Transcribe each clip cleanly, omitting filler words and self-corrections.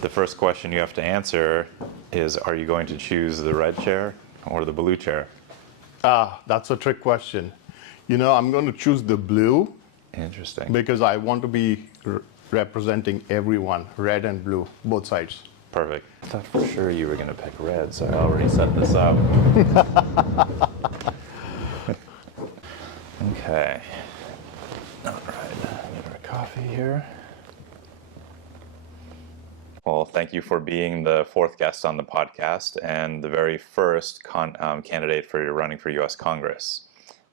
The first question you have to answer is, are you going to choose the red chair or the blue chair? That's a trick question. I'm going to choose the blue Interesting. because I want to be representing everyone, red and blue, both sides. Perfect. I thought for sure you were going to pick red, so I already set this up. Okay. All right. Get our coffee here. Well, thank you for being the fourth guest on the podcast and the very first candidate for running for U.S. Congress.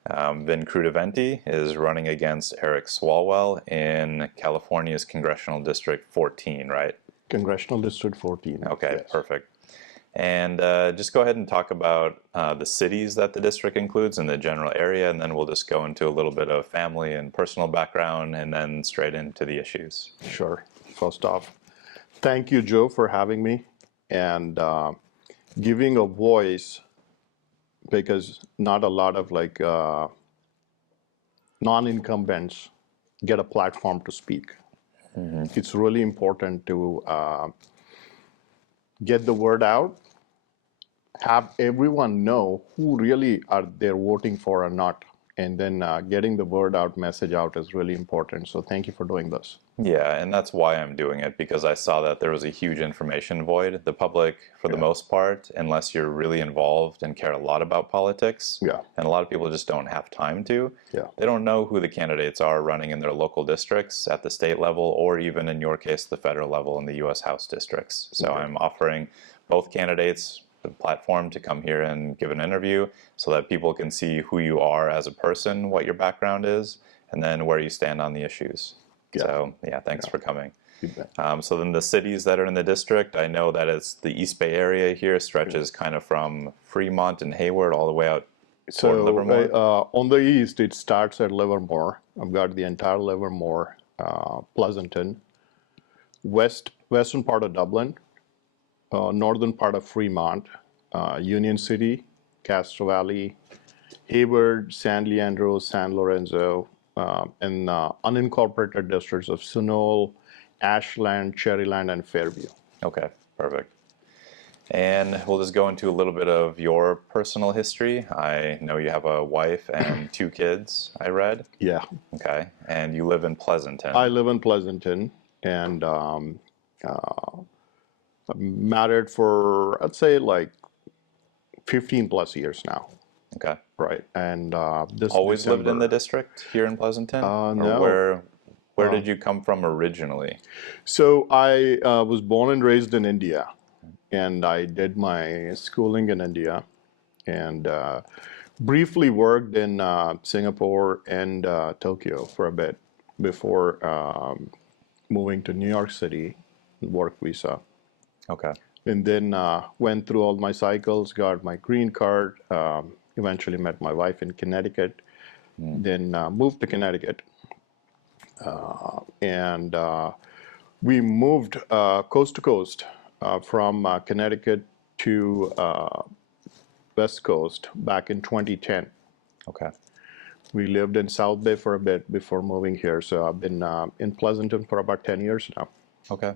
Vin Kruttiventi is running against Eric Swalwell in California's Congressional District 14, right? Congressional District 14. Okay, yes. Perfect. And just go ahead and talk about the cities that the district includes in the general area, and then we'll just go into a little bit of family and personal background, and then straight into the issues. Sure. First off, thank you, Joe, for having me and giving a voice, because not a lot of non-incumbents get a platform to speak. Mm-hmm. It's really important to get the word out, have everyone know who really are they're voting for or not, and then getting the word out, message out is really important. So thank you for doing this. Yeah, and that's why I'm doing it, because I saw that there was a huge information void. The public, for the most part, unless you're really involved and care a lot about politics, and a lot of people just don't have time to, they don't know who the candidates are running in their local districts at the state level, or even in your case, the federal level in the U.S. House districts. So I'm offering both candidates the platform to come here and give an interview so that people can see who you are as a person, what your background is, and then where you stand on the issues. So, thanks for coming. So then the cities that are in the district, I know that it's the East Bay area here, stretches kind of from Fremont and Hayward all the way out toward Livermore. On the east, it starts at Livermore. I've got the entire Livermore, Pleasanton, western part of Dublin, northern part of Fremont, Union City, Castro Valley, Hayward, San Leandro, San Lorenzo, and unincorporated districts of Sunol, Ashland, Cherryland, and Fairview. Okay, perfect. And we'll just go into a little bit of your personal history. I know you have a wife and 2 kids, I read. Yeah. Okay, and you live in Pleasanton. I live in Pleasanton, and I'm married for, I'd say, 15 plus years now. Okay. Right. And this always December, lived in the district here in Pleasanton? No. Or where did you come from originally? So I was born and raised in India, and I did my schooling in India, and briefly worked in Singapore and Tokyo for a bit before moving to New York City, work visa. Okay. And then went through all my cycles, got my green card, eventually met my wife in Connecticut, then moved to Connecticut. And we moved coast to coast from Connecticut to West Coast back in 2010. Okay. We lived in South Bay for a bit before moving here. So I've been in Pleasanton for about 10 years now. Okay.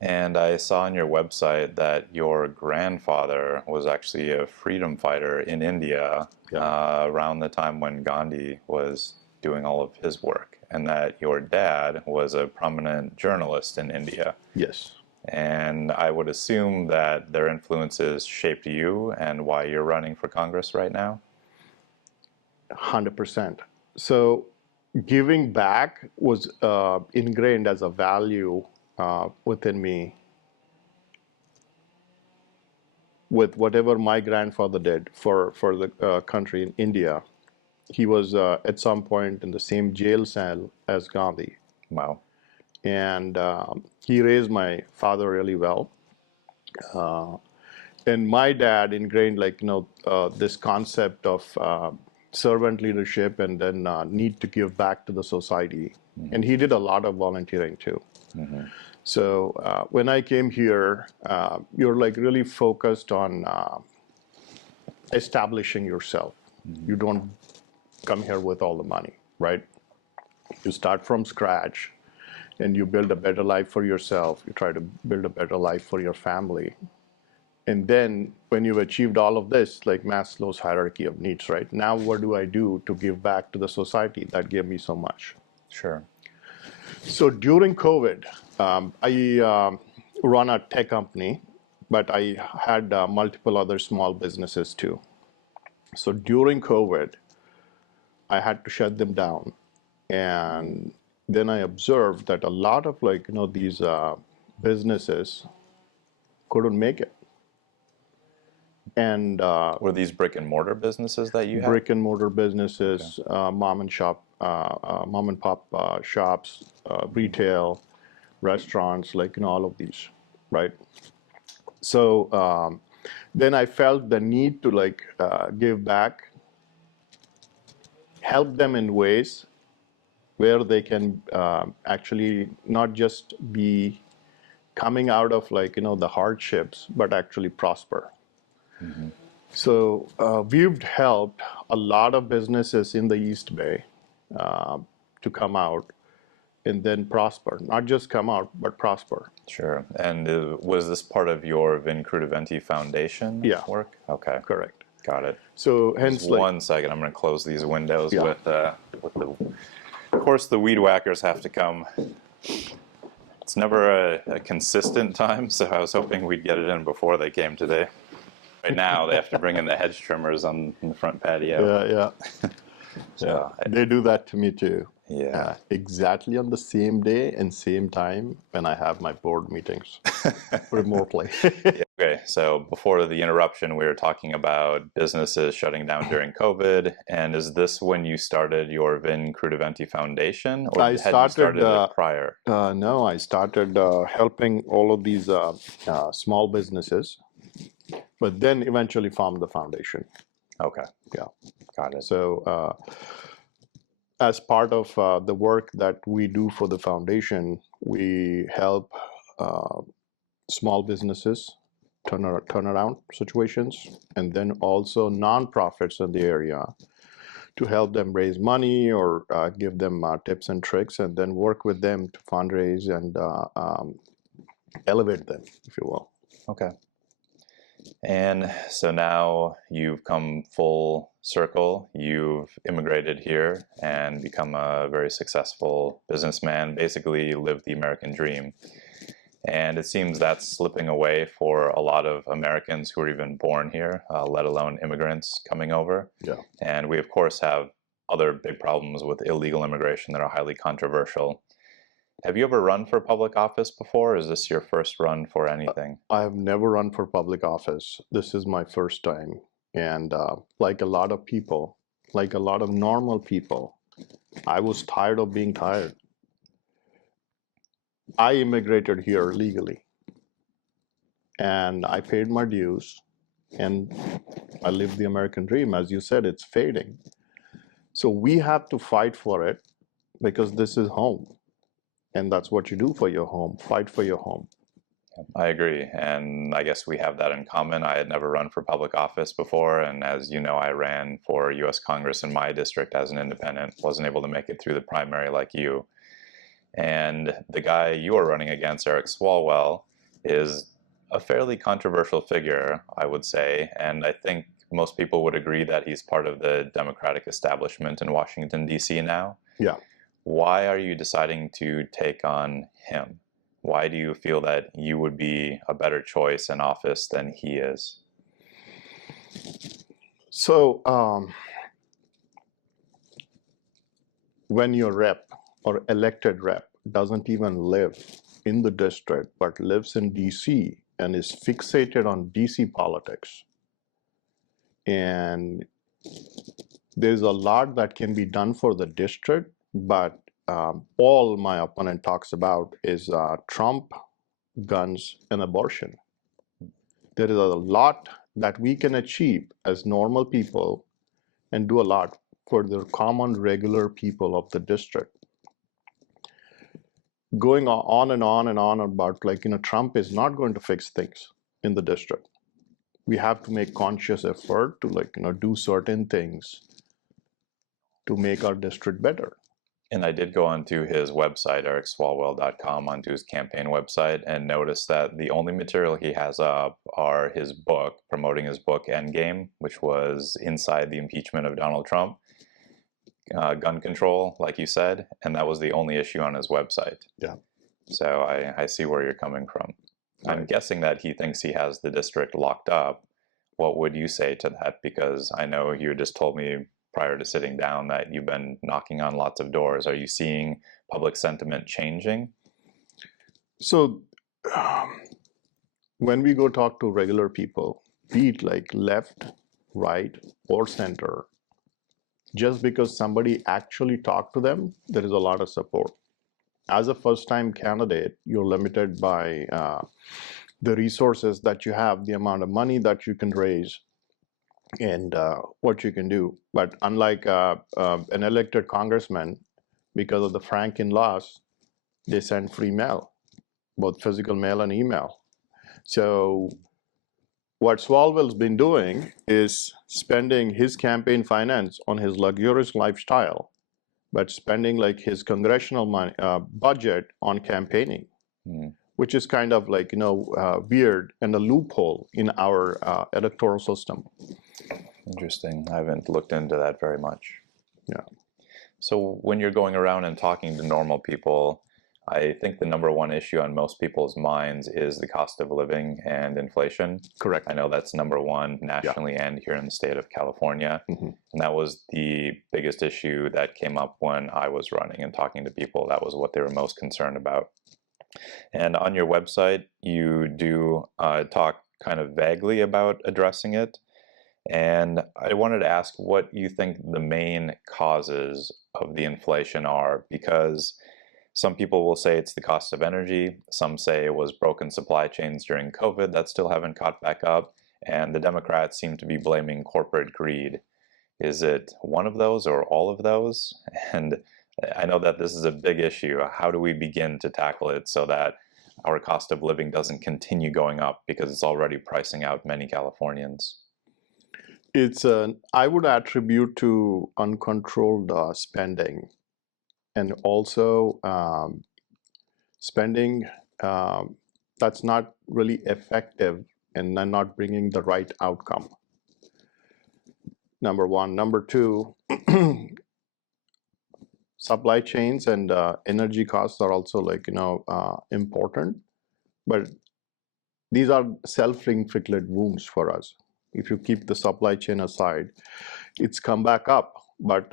And I saw on your website that your grandfather was actually a freedom fighter in India around the time when Gandhi was doing all of his work, and that your dad was a prominent journalist in India. Yes. And I would assume that their influences shaped you and why you're running for Congress right now? 100%. So giving back was ingrained as a value within me with whatever my grandfather did for the country in India. He was at some point in the same jail cell as Gandhi. Wow. And he raised my father really well. And my dad ingrained this concept of servant leadership and then need to give back to the society. Mm-hmm. And he did a lot of volunteering too. Mm-hmm. So when I came here, you're really focused on establishing yourself. Mm-hmm. You don't come here with all the money, right? You start from scratch, and you build a better life for yourself. You try to build a better life for your family. And then when you've achieved all of this, like Maslow's hierarchy of needs, right? Now what do I do to give back to the society that gave me so much? Sure. So during COVID, I run a tech company, but I had multiple other small businesses too. So during COVID, I had to shut them down. And then I observed that a lot of these businesses couldn't make it. And were these brick and mortar businesses that you had? Brick and mortar businesses, okay. Mom and pop shops, retail, restaurants, all of these, right? So then I felt the need to give back, help them in ways where they can actually not just be coming out of the hardships, but actually prosper. Mm-hmm. So we've helped a lot of businesses in the East Bay to come out and then prosper. Not just come out, but prosper. Sure. And was this part of your Vin Kruttiventi Foundation work? Okay. Correct. Got it. So hence, just 1 second, I'm going to close these windows with the. Of course, the weed whackers have to come. It's never a consistent time, so I was hoping we'd get it in before they came today. Right now, they have to bring in the hedge trimmers on the front patio. Yeah. So they do that to me too. Yeah. Exactly on the same day and same time when I have my board meetings remotely. Okay, so before the interruption, we were talking about businesses shutting down during COVID. And is this when you started your Vin Kruttiventi Foundation? Or had you started it prior? No, I started helping all of these small businesses, but then eventually formed the foundation. Okay. Yeah. Got it. So as part of the work that we do for the foundation, we help small businesses turn around situations, and then also nonprofits in the area to help them raise money or give them tips and tricks, and then work with them to fundraise and elevate them, if you will. Okay. And so now you've come full circle. You've immigrated here and become a very successful businessman, basically lived the American dream. And it seems that's slipping away for a lot of Americans who are even born here, let alone immigrants coming over. Yeah. And we, of course, have other big problems with illegal immigration that are highly controversial. Have you ever run for public office before? Or is this your first run for anything? I have never run for public office. This is my first time. And like a lot of people, like a lot of normal people, I was tired of being tired. I immigrated here legally. And I paid my dues. And I lived the American dream. As you said, it's fading. So we have to fight for it because this is home. And that's what you do for your home, fight for your home. I agree. And I guess we have that in common. I had never run for public office before. And as you know, I ran for U.S. Congress in my district as an independent. Wasn't able to make it through the primary like you. And the guy you are running against, Eric Swalwell, is a fairly controversial figure, I would say. And I think most people would agree that he's part of the Democratic establishment in Washington, D.C. now. Yeah. Why are you deciding to take on him? Why do you feel that you would be a better choice in office than he is? So when your rep or elected rep doesn't even live in the district, but lives in DC and is fixated on DC politics, and there's a lot that can be done for the district, but all my opponent talks about is Trump, guns, and abortion. There is a lot that we can achieve as normal people and do a lot for the common, regular people of the district. Going on and on and on about Trump is not going to fix things in the district. We have to make conscious effort to do certain things to make our district better. And I did go onto his website, ericswalwell.com, onto his campaign website, and noticed that the only material he has up are his book, promoting his book Endgame, which was inside the impeachment of Donald Trump, gun control, like you said, and that was the only issue on his website. Yeah. So I see where you're coming from. Right. I'm guessing that he thinks he has the district locked up. What would you say to that? Because I know you just told me prior to sitting down that you've been knocking on lots of doors. Are you seeing public sentiment changing? So when we go talk to regular people, be it like left, right, or center, just because somebody actually talked to them, there is a lot of support. As a first-time candidate, you're limited by the resources that you have, the amount of money that you can raise, and what you can do. But unlike an elected congressman, because of the Franken laws, they send free mail, both physical mail and email. So what Swalwell's been doing is spending his campaign finance on his luxurious lifestyle, but spending like his congressional money, budget on campaigning, which is kind of like, weird and a loophole in our electoral system. Interesting. I haven't looked into that very much. Yeah. So when you're going around and talking to normal people, I think the number one issue on most people's minds is the cost of living and inflation. Correct. I know that's number one nationally and here in the state of California. And that was the biggest issue that came up when I was running and talking to people. That was what they were most concerned about. And on your website, you do talk kind of vaguely about addressing it. And I wanted to ask what you think the main causes of the inflation are, because some people will say it's the cost of energy. Some say it was broken supply chains during COVID that still haven't caught back up. And the Democrats seem to be blaming corporate greed. Is it one of those or all of those? And I know that this is a big issue. How do we begin to tackle it so that our cost of living doesn't continue going up, because it's already pricing out many Californians? I would attribute to uncontrolled spending, and also spending that's not really effective and not bringing the right outcome. Number one. Number two, supply chains and energy costs are also like, important, but these are self-inflicted wounds for us. If you keep the supply chain aside, it's come back up. But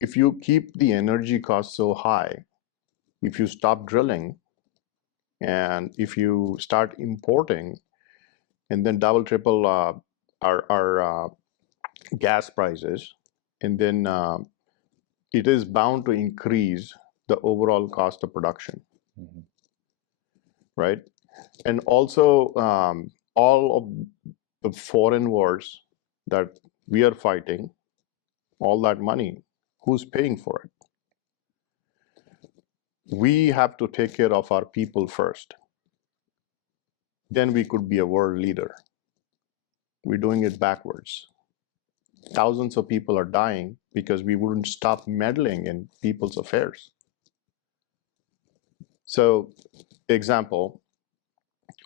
if you keep the energy costs so high, if you stop drilling, and if you start importing, and then double, triple our gas prices, and then it is bound to increase the overall cost of production, right? And also all of the foreign wars that we are fighting, all that money, who's paying for it? We have to take care of our people first. Then we could be a world leader. We're doing it backwards. Thousands of people are dying because we wouldn't stop meddling in people's affairs. So, example,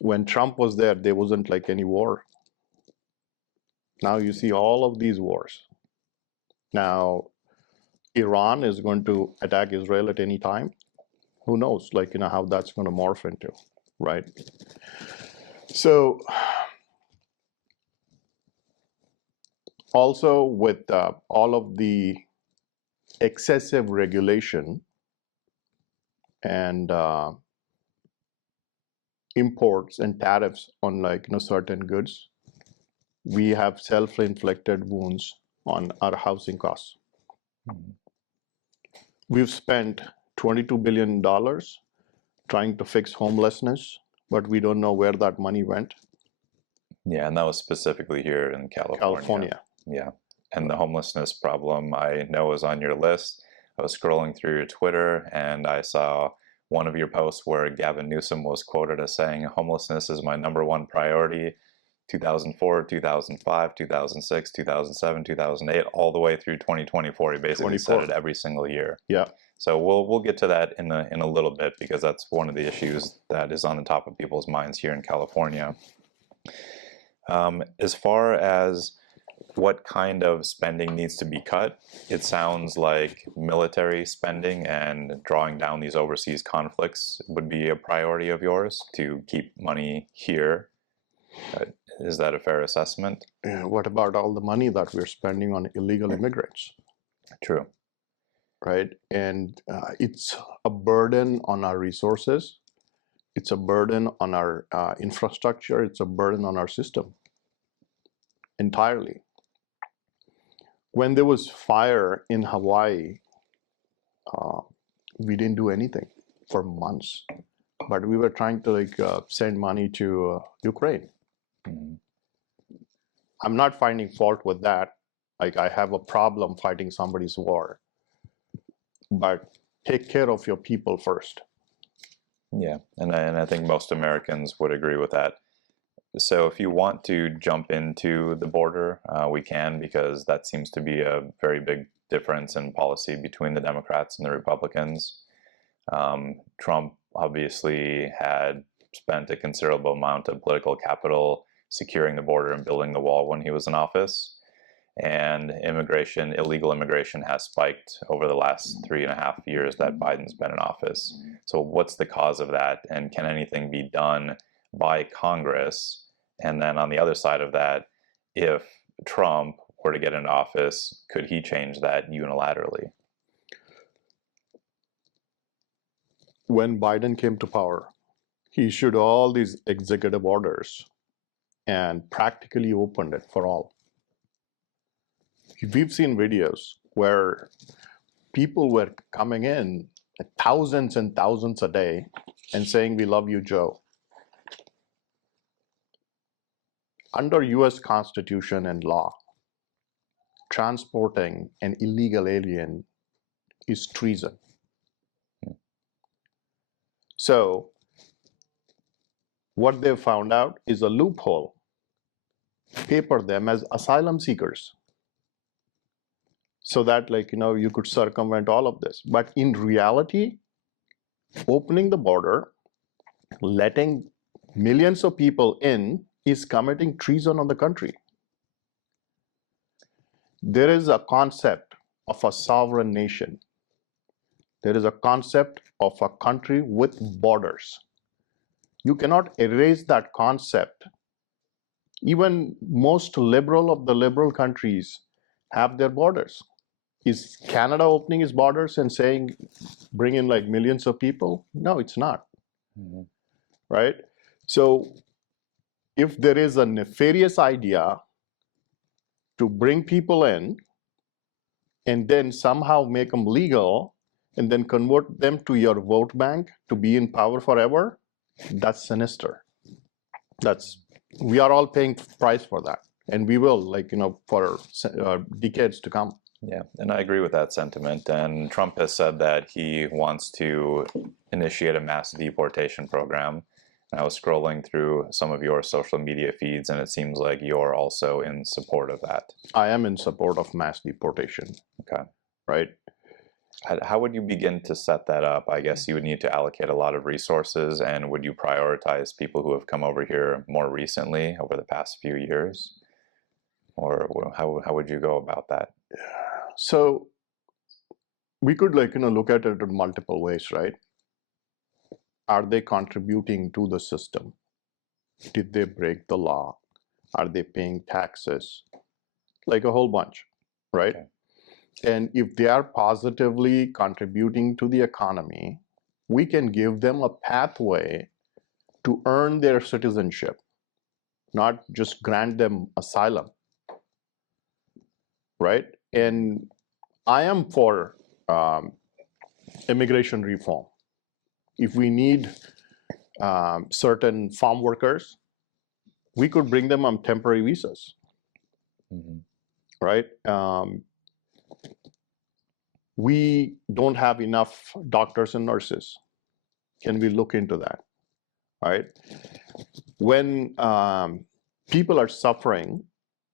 when Trump was there wasn't like any war. Now you see all of these wars. Now, Iran is going to attack Israel at any time. Who knows, how that's going to morph into, right? So, also with all of the excessive regulation and imports and tariffs on certain goods, we have self-inflicted wounds on our housing costs. We've spent $22 billion trying to fix homelessness, but we don't know where that money went. Yeah, and that was specifically here in California. Yeah, and the homelessness problem I know is on your list. I was scrolling through your Twitter and I saw one of your posts where Gavin Newsom was quoted as saying, "Homelessness is my #1 priority. 2004, 2005, 2006, 2007, 2008, all the way through 2024. He basically said it every single year. Yeah. So we'll get to that in a little bit, because that's one of the issues that is on the top of people's minds here in California. As far as what kind of spending needs to be cut, it sounds like military spending and drawing down these overseas conflicts would be a priority of yours to keep money here. Is that a fair assessment? What about all the money that we're spending on illegal immigrants? True. Right? And it's a burden on our resources. It's a burden on our infrastructure. It's a burden on our system entirely. When there was fire in Hawaii, we didn't do anything for months, but we were trying to send money to Ukraine. Mm-hmm. I'm not finding fault with that. Like, I have a problem fighting somebody's war, but take care of your people first. Yeah, and I think most Americans would agree with that. So if you want to jump into the border, we can, because that seems to be a very big difference in policy between the Democrats and the Republicans. Trump obviously had spent a considerable amount of political capital securing the border and building the wall when he was in office. And illegal immigration has spiked over the last 3.5 years that Biden's been in office. So what's the cause of that? And can anything be done by Congress? And then on the other side of that, if Trump were to get into office, could he change that unilaterally? When Biden came to power, he issued all these executive orders and practically opened it for all. We've seen videos where people were coming in thousands and thousands a day and saying, "We love you, Joe." Under US Constitution and law, transporting an illegal alien is treason. So what they found out is a loophole. Paper them as asylum seekers, so that you could circumvent all of this. But in reality, opening the border, letting millions of people in, is committing treason on the country. There is a concept of a sovereign nation. There is a concept of a country with borders. You cannot erase that concept. Even most liberal of the liberal countries have their borders. Is Canada opening its borders and saying, bring in millions of people? No, it's not. Mm-hmm. Right? So if there is a nefarious idea to bring people in and then somehow make them legal and then convert them to your vote bank to be in power forever, that's sinister. We are all paying price for that, and we will, for decades to come. Yeah, and I agree with that sentiment. And Trump has said that he wants to initiate a mass deportation program. And I was scrolling through some of your social media feeds, and it seems like you're also in support of that. I am in support of mass deportation. Okay. Right. How would you begin to set that up? I guess you would need to allocate a lot of resources, and would you prioritize people who have come over here more recently over the past few years? Or how would you go about that? So we could look at it in multiple ways, right? Are they contributing to the system? Did they break the law? Are they paying taxes? A whole bunch, right? Okay. And if they are positively contributing to the economy, we can give them a pathway to earn their citizenship, not just grant them asylum, right? And I am for immigration reform. If we need certain farm workers, we could bring them on temporary visas, right? We don't have enough doctors and nurses. Can we look into that, right? When people are suffering.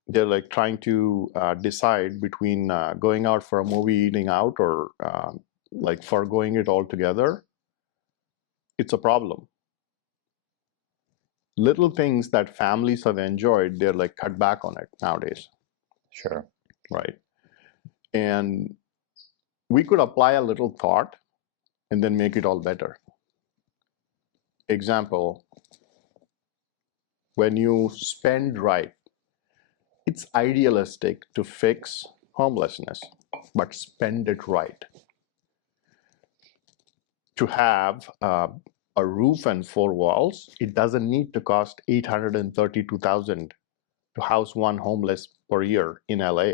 They're like trying to decide between going out for a movie, eating out, or like foregoing it altogether. It's a problem. Little things that families have enjoyed, they're like cut back on it nowadays. Sure. Right. And we could apply a little thought and then make it all better. Example, when you spend right, it's idealistic to fix homelessness, but spend it right. To have a roof and 4 walls, it doesn't need to cost $832,000 to house one homeless per year in LA.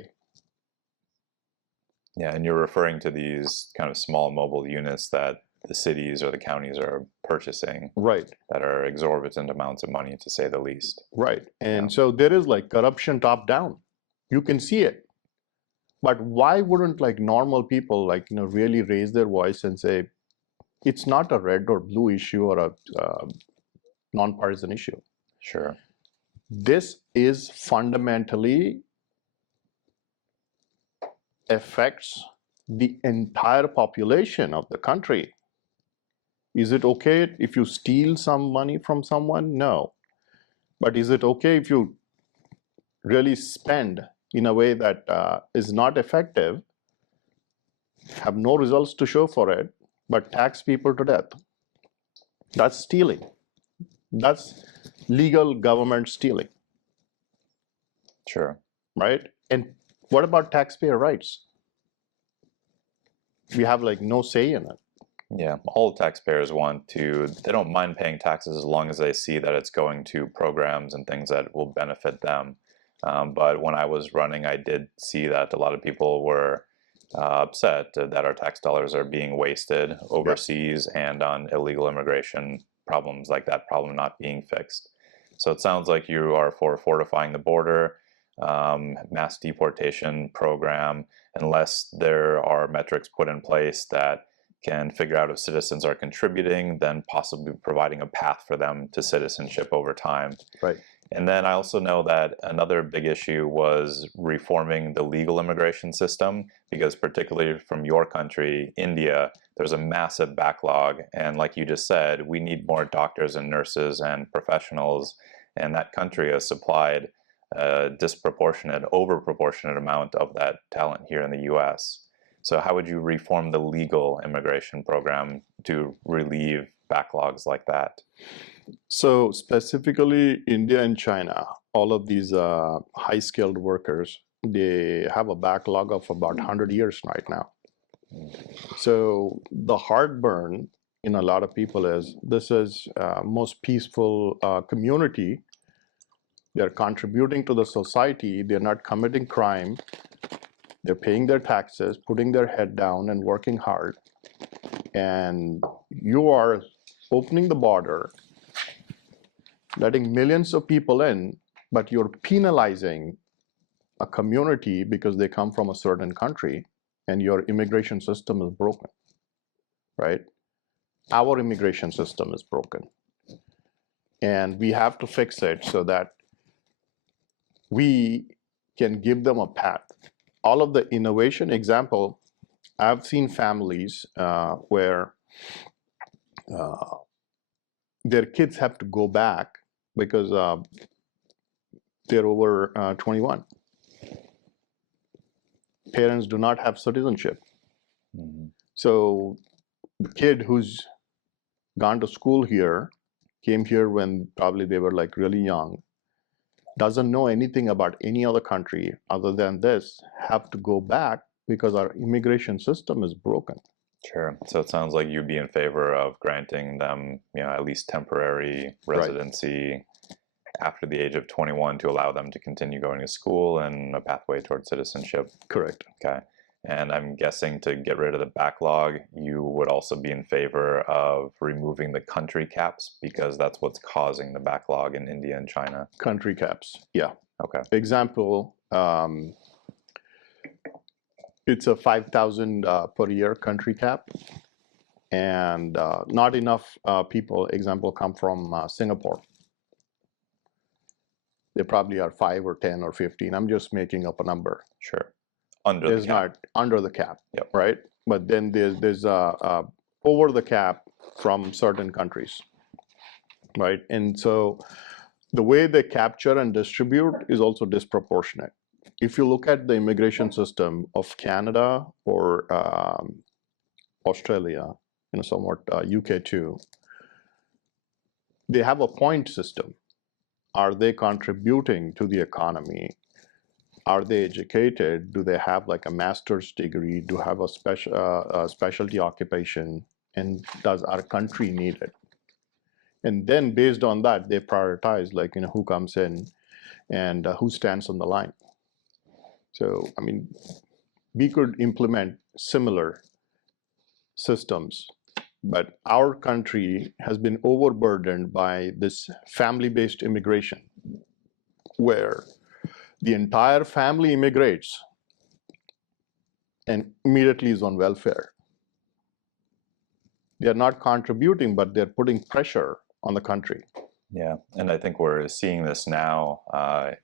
Yeah, and you're referring to these kind of small mobile units that the cities or the counties are purchasing, right? That are exorbitant amounts of money, to say the least. Right. And so there is like corruption top down. You can see it. But why wouldn't like normal people like, really raise their voice and say, it's not a red or blue issue or a nonpartisan issue. Sure. This is fundamentally affects the entire population of the country. Is it okay if you steal some money from someone? No. But is it okay if you really spend in a way that is not effective, have no results to show for it, but tax people to death? That's stealing. That's legal government stealing. Sure. Right? And what about taxpayer rights? We have like no say in it. Yeah, all taxpayers they don't mind paying taxes as long as they see that it's going to programs and things that will benefit them. But when I was running, I did see that a lot of people were upset that our tax dollars are being wasted overseas and on illegal immigration problems like that problem not being fixed. So it sounds like you are for fortifying the border, mass deportation program, unless there are metrics put in place that can figure out if citizens are contributing, then possibly providing a path for them to citizenship over time. Right. And then I also know that another big issue was reforming the legal immigration system, because particularly from your country, India, there's a massive backlog. And like you just said, we need more doctors and nurses and professionals. And that country has supplied a disproportionate, overproportionate amount of that talent here in the US. So how would you reform the legal immigration program to relieve backlogs like that? So specifically India and China, all of these high-skilled workers, they have a backlog of about 100 years right now. So the heartburn in a lot of people is, this is most peaceful community. They're contributing to the society. They're not committing crime. They're paying their taxes, putting their head down and working hard. And you are opening the border, letting millions of people in, but you're penalizing a community because they come from a certain country and your immigration system is broken, right? Our immigration system is broken. And we have to fix it so that we can give them a path. All of the innovation, example, I've seen families where their kids have to go back because they're over 21. Parents do not have citizenship. Mm-hmm. So the kid who's gone to school here, came here when probably they were like really young, doesn't know anything about any other country other than this, have to go back because our immigration system is broken. Sure. So it sounds like you'd be in favor of granting them, at least temporary residency after the age of 21 to allow them to continue going to school and a pathway towards citizenship. Correct. Okay. And I'm guessing to get rid of the backlog, you would also be in favor of removing the country caps, because that's what's causing the backlog in India and China. Country caps, yeah. Okay. Example, it's a 5,000 per year country cap, and not enough people, example, come from Singapore. They probably are 5 or 10 or 15. I'm just making up a number. Sure. Under There's the cap. not under the cap, Yep. right? But then there's over the cap from certain countries, right? And so the way they capture and distribute is also disproportionate. If you look at the immigration system of Canada or Australia, somewhat UK too, they have a point system. Are they contributing to the economy? Are they educated? Do they have like a master's degree? Do have a specialty occupation? And does our country need it? And then based on that, they prioritize like, who comes in and who stands on the line. So, I mean, we could implement similar systems, but our country has been overburdened by this family-based immigration, where the entire family immigrates and immediately is on welfare. They're not contributing, but they're putting pressure on the country. Yeah, and I think we're seeing this now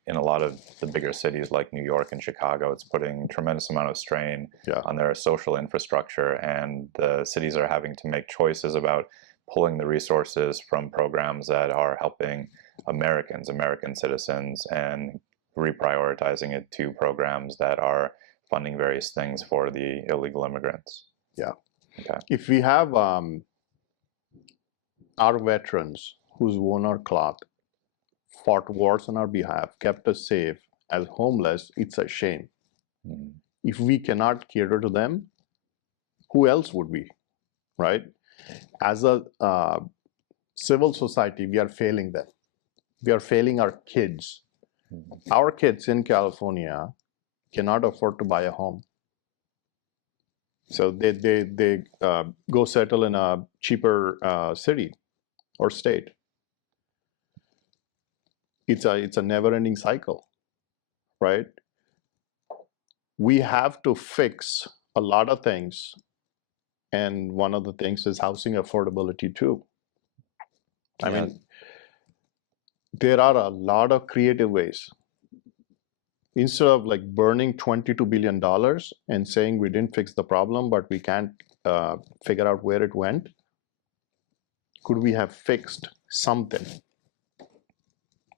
in a lot of the bigger cities like New York and Chicago. It's putting a tremendous amount of strain on their social infrastructure, and the cities are having to make choices about pulling the resources from programs that are helping Americans, American citizens, and reprioritizing it to programs that are funding various things for the illegal immigrants. Yeah. Okay. If we have our veterans who's worn our cloth, fought wars on our behalf, kept us safe, as homeless, it's a shame. Mm. If we cannot cater to them, who else would we, right? As a civil society, we are failing them. We are failing our kids. Mm. Our kids in California cannot afford to buy a home. So they go settle in a cheaper city or state. It's a never-ending cycle, right? We have to fix a lot of things, and one of the things is housing affordability too. I mean, there are a lot of creative ways. Instead of like burning $22 billion and saying we didn't fix the problem, but we can't figure out where it went, could we have fixed something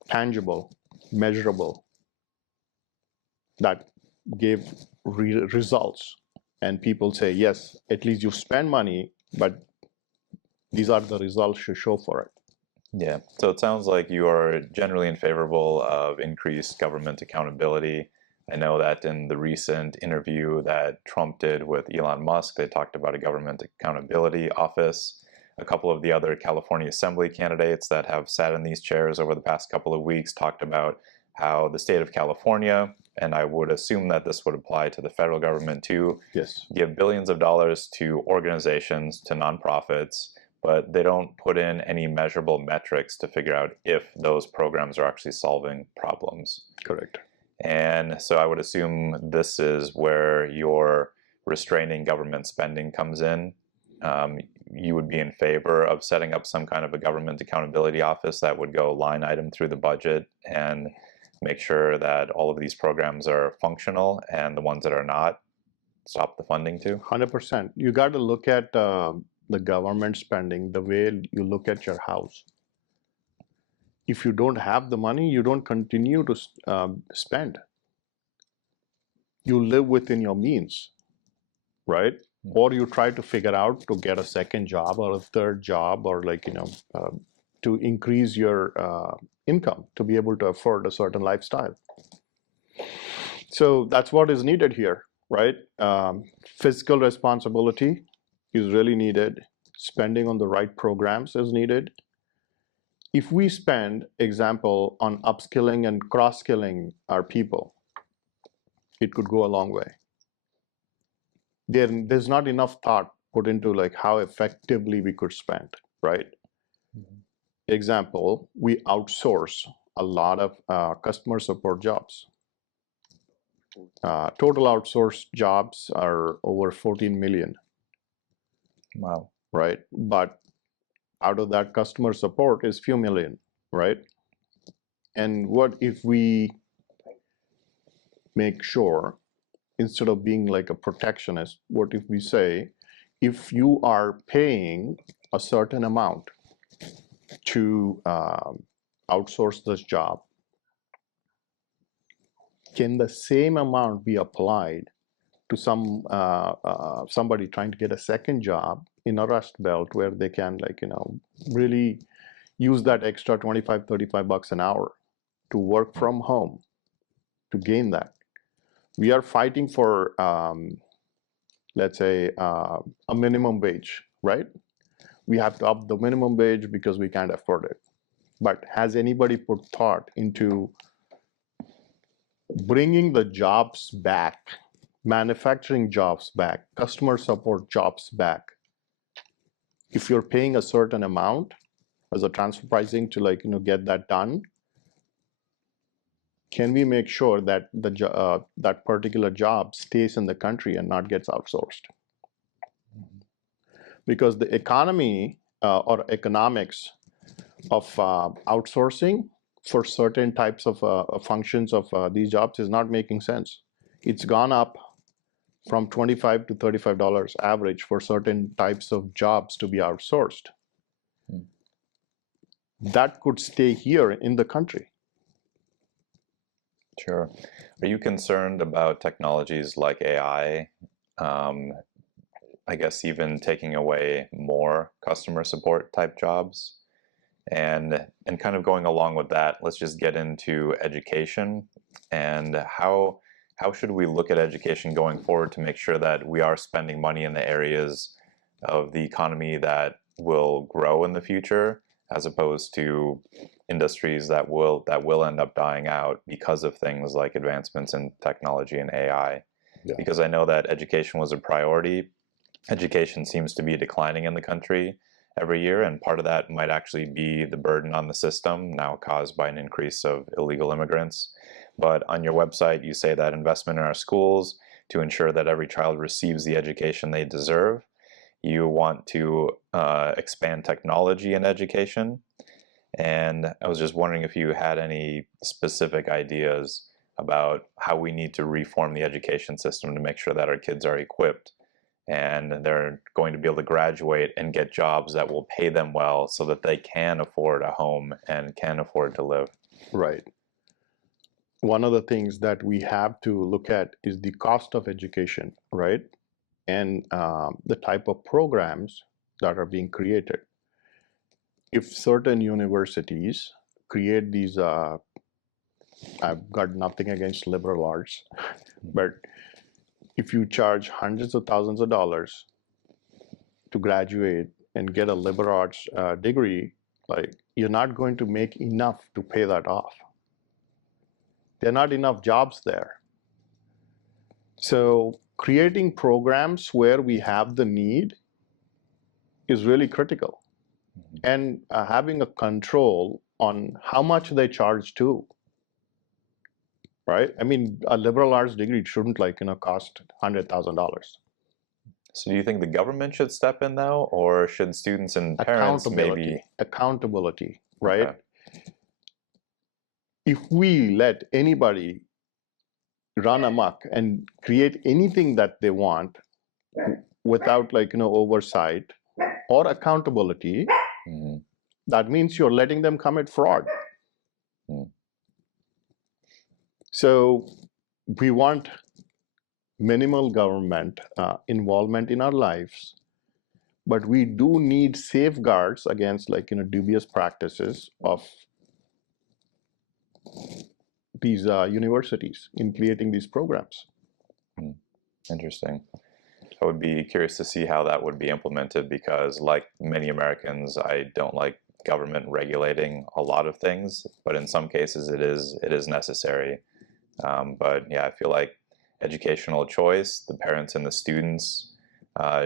tangible, measurable, that gave results? And people say, yes, at least you spend money, but these are the results you show for it. Yeah, so it sounds like you are generally in favorable of increased government accountability. I know that in the recent interview that Trump did with Elon Musk, they talked about a government accountability office. A couple of the other California Assembly candidates that have sat in these chairs over the past couple of weeks talked about how the state of California, and I would assume that this would apply to the federal government too, yes, give billions of dollars to organizations, to nonprofits, but they don't put in any measurable metrics to figure out if those programs are actually solving problems. Correct. And so I would assume this is where your restraining government spending comes in. You would be in favor of setting up some kind of a government accountability office that would go line item through the budget and make sure that all of these programs are functional, and the ones that are not, stop the funding to? 100%. You got to look at the government spending the way you look at your house. If you don't have the money, you don't continue to spend. You live within your means, right? Or you try to figure out to get a second job or a third job, or like, to increase your income to be able to afford a certain lifestyle. So that's what is needed here, right? Fiscal responsibility is really needed. Spending on the right programs is needed. If we spend, example, on upskilling and cross-skilling our people, it could go a long way. There's not enough thought put into like how effectively we could spend, right? Mm-hmm. Example, we outsource a lot of customer support jobs. Total outsourced jobs are over 14 million. Wow. Right? But out of that, customer support is few million, right? And what if we make sure, instead of being like a protectionist, what if we say, if you are paying a certain amount to outsource this job, can the same amount be applied to somebody trying to get a second job in a Rust Belt where they can, like, really use that extra 25, 35 bucks an hour to work from home to gain that? We are fighting for, let's say, a minimum wage, right? We have to up the minimum wage because we can't afford it. But has anybody put thought into bringing the jobs back, manufacturing jobs back, customer support jobs back? If you're paying a certain amount as a transfer pricing to, like, get that done, can we make sure that that particular job stays in the country and not gets outsourced? Because the economy or economics of outsourcing for certain types of functions of these jobs is not making sense. It's gone up from $25 to $35 average for certain types of jobs to be outsourced. That could stay here in the country. Sure. Are you concerned about technologies like AI, I guess even taking away more customer support type jobs? And kind of going along with that, let's just get into education and how should we look at education going forward to make sure that we are spending money in the areas of the economy that will grow in the future, as opposed to industries that will end up dying out because of things like advancements in technology and AI. Yeah. Because I know that education was a priority. Education seems to be declining in the country every year, and part of that might actually be the burden on the system now caused by an increase of illegal immigrants. But on your website, you say that investment in our schools to ensure that every child receives the education they deserve. You want to expand technology in education. And I was just wondering if you had any specific ideas about how we need to reform the education system to make sure that our kids are equipped and they're going to be able to graduate and get jobs that will pay them well so that they can afford a home and can afford to live. Right. One of the things that we have to look at is the cost of education, right? And the type of programs that are being created. If certain universities create these, I've got nothing against liberal arts, but if you charge hundreds of thousands of dollars to graduate and get a liberal arts degree, like, you're not going to make enough to pay that off. There are not enough jobs there. So creating programs where we have the need is really critical. And having a control on how much they charge too, right? I mean, a liberal arts degree shouldn't, like, cost $100,000. So do you think the government should step in now, or should students and parents maybe? Accountability, right? Okay. If we let anybody run amok and create anything that they want without, like, oversight or accountability, that means you're letting them commit fraud. So we want minimal government involvement in our lives, but we do need safeguards against, like, dubious practices of these universities in creating these programs. Interesting. I would be curious to see how that would be implemented, because like many Americans, I don't like government regulating a lot of things, but in some cases it is necessary. But yeah, I feel like educational choice, the parents and the students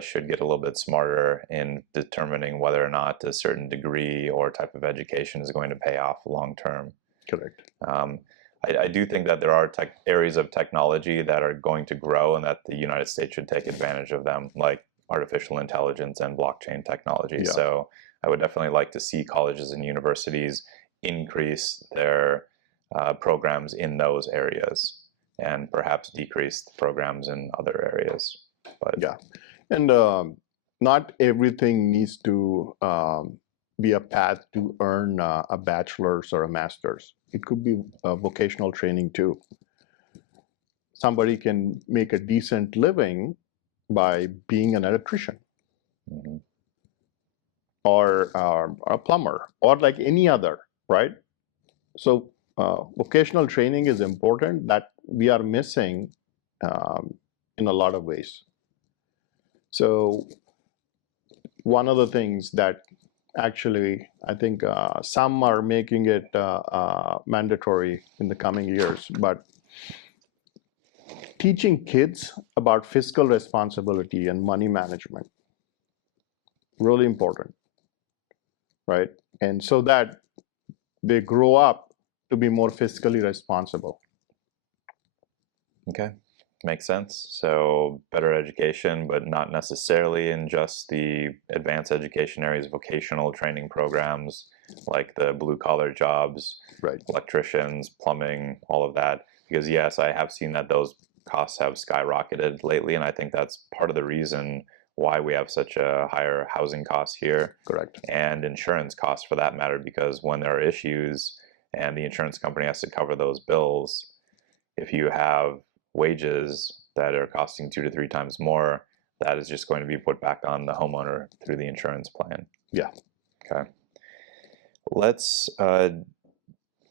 should get a little bit smarter in determining whether or not a certain degree or type of education is going to pay off long term. Correct. I do think that there are areas of technology that are going to grow and that the United States should take advantage of them, like artificial intelligence and blockchain technology. Yeah. So I would definitely like to see colleges and universities increase their programs in those areas and perhaps decrease the programs in other areas. But yeah, and not everything needs to be a path to earn a bachelor's or a master's. It could be vocational training too. Somebody can make a decent living by being an electrician, mm-hmm. or a plumber, or like any other, right? So vocational training is important that we are missing in a lot of ways. So one of the things that actually I think some are making it mandatory in the coming years, but teaching kids about fiscal responsibility and money management, really important, right? And so that they grow up to be more fiscally responsible. Okay, makes sense. So better education, but not necessarily in just the advanced education areas, vocational training programs like the blue collar jobs, right? Electricians, plumbing, all of that. Because yes, I have seen that those costs have skyrocketed lately, and I think that's part of the reason why we have such a higher housing costs here. Correct. And insurance costs for that matter, because when there are issues and the insurance company has to cover those bills, if you have wages that are costing 2 to 3 times more, that is just going to be put back on the homeowner through the insurance plan. Yeah. Okay. Let's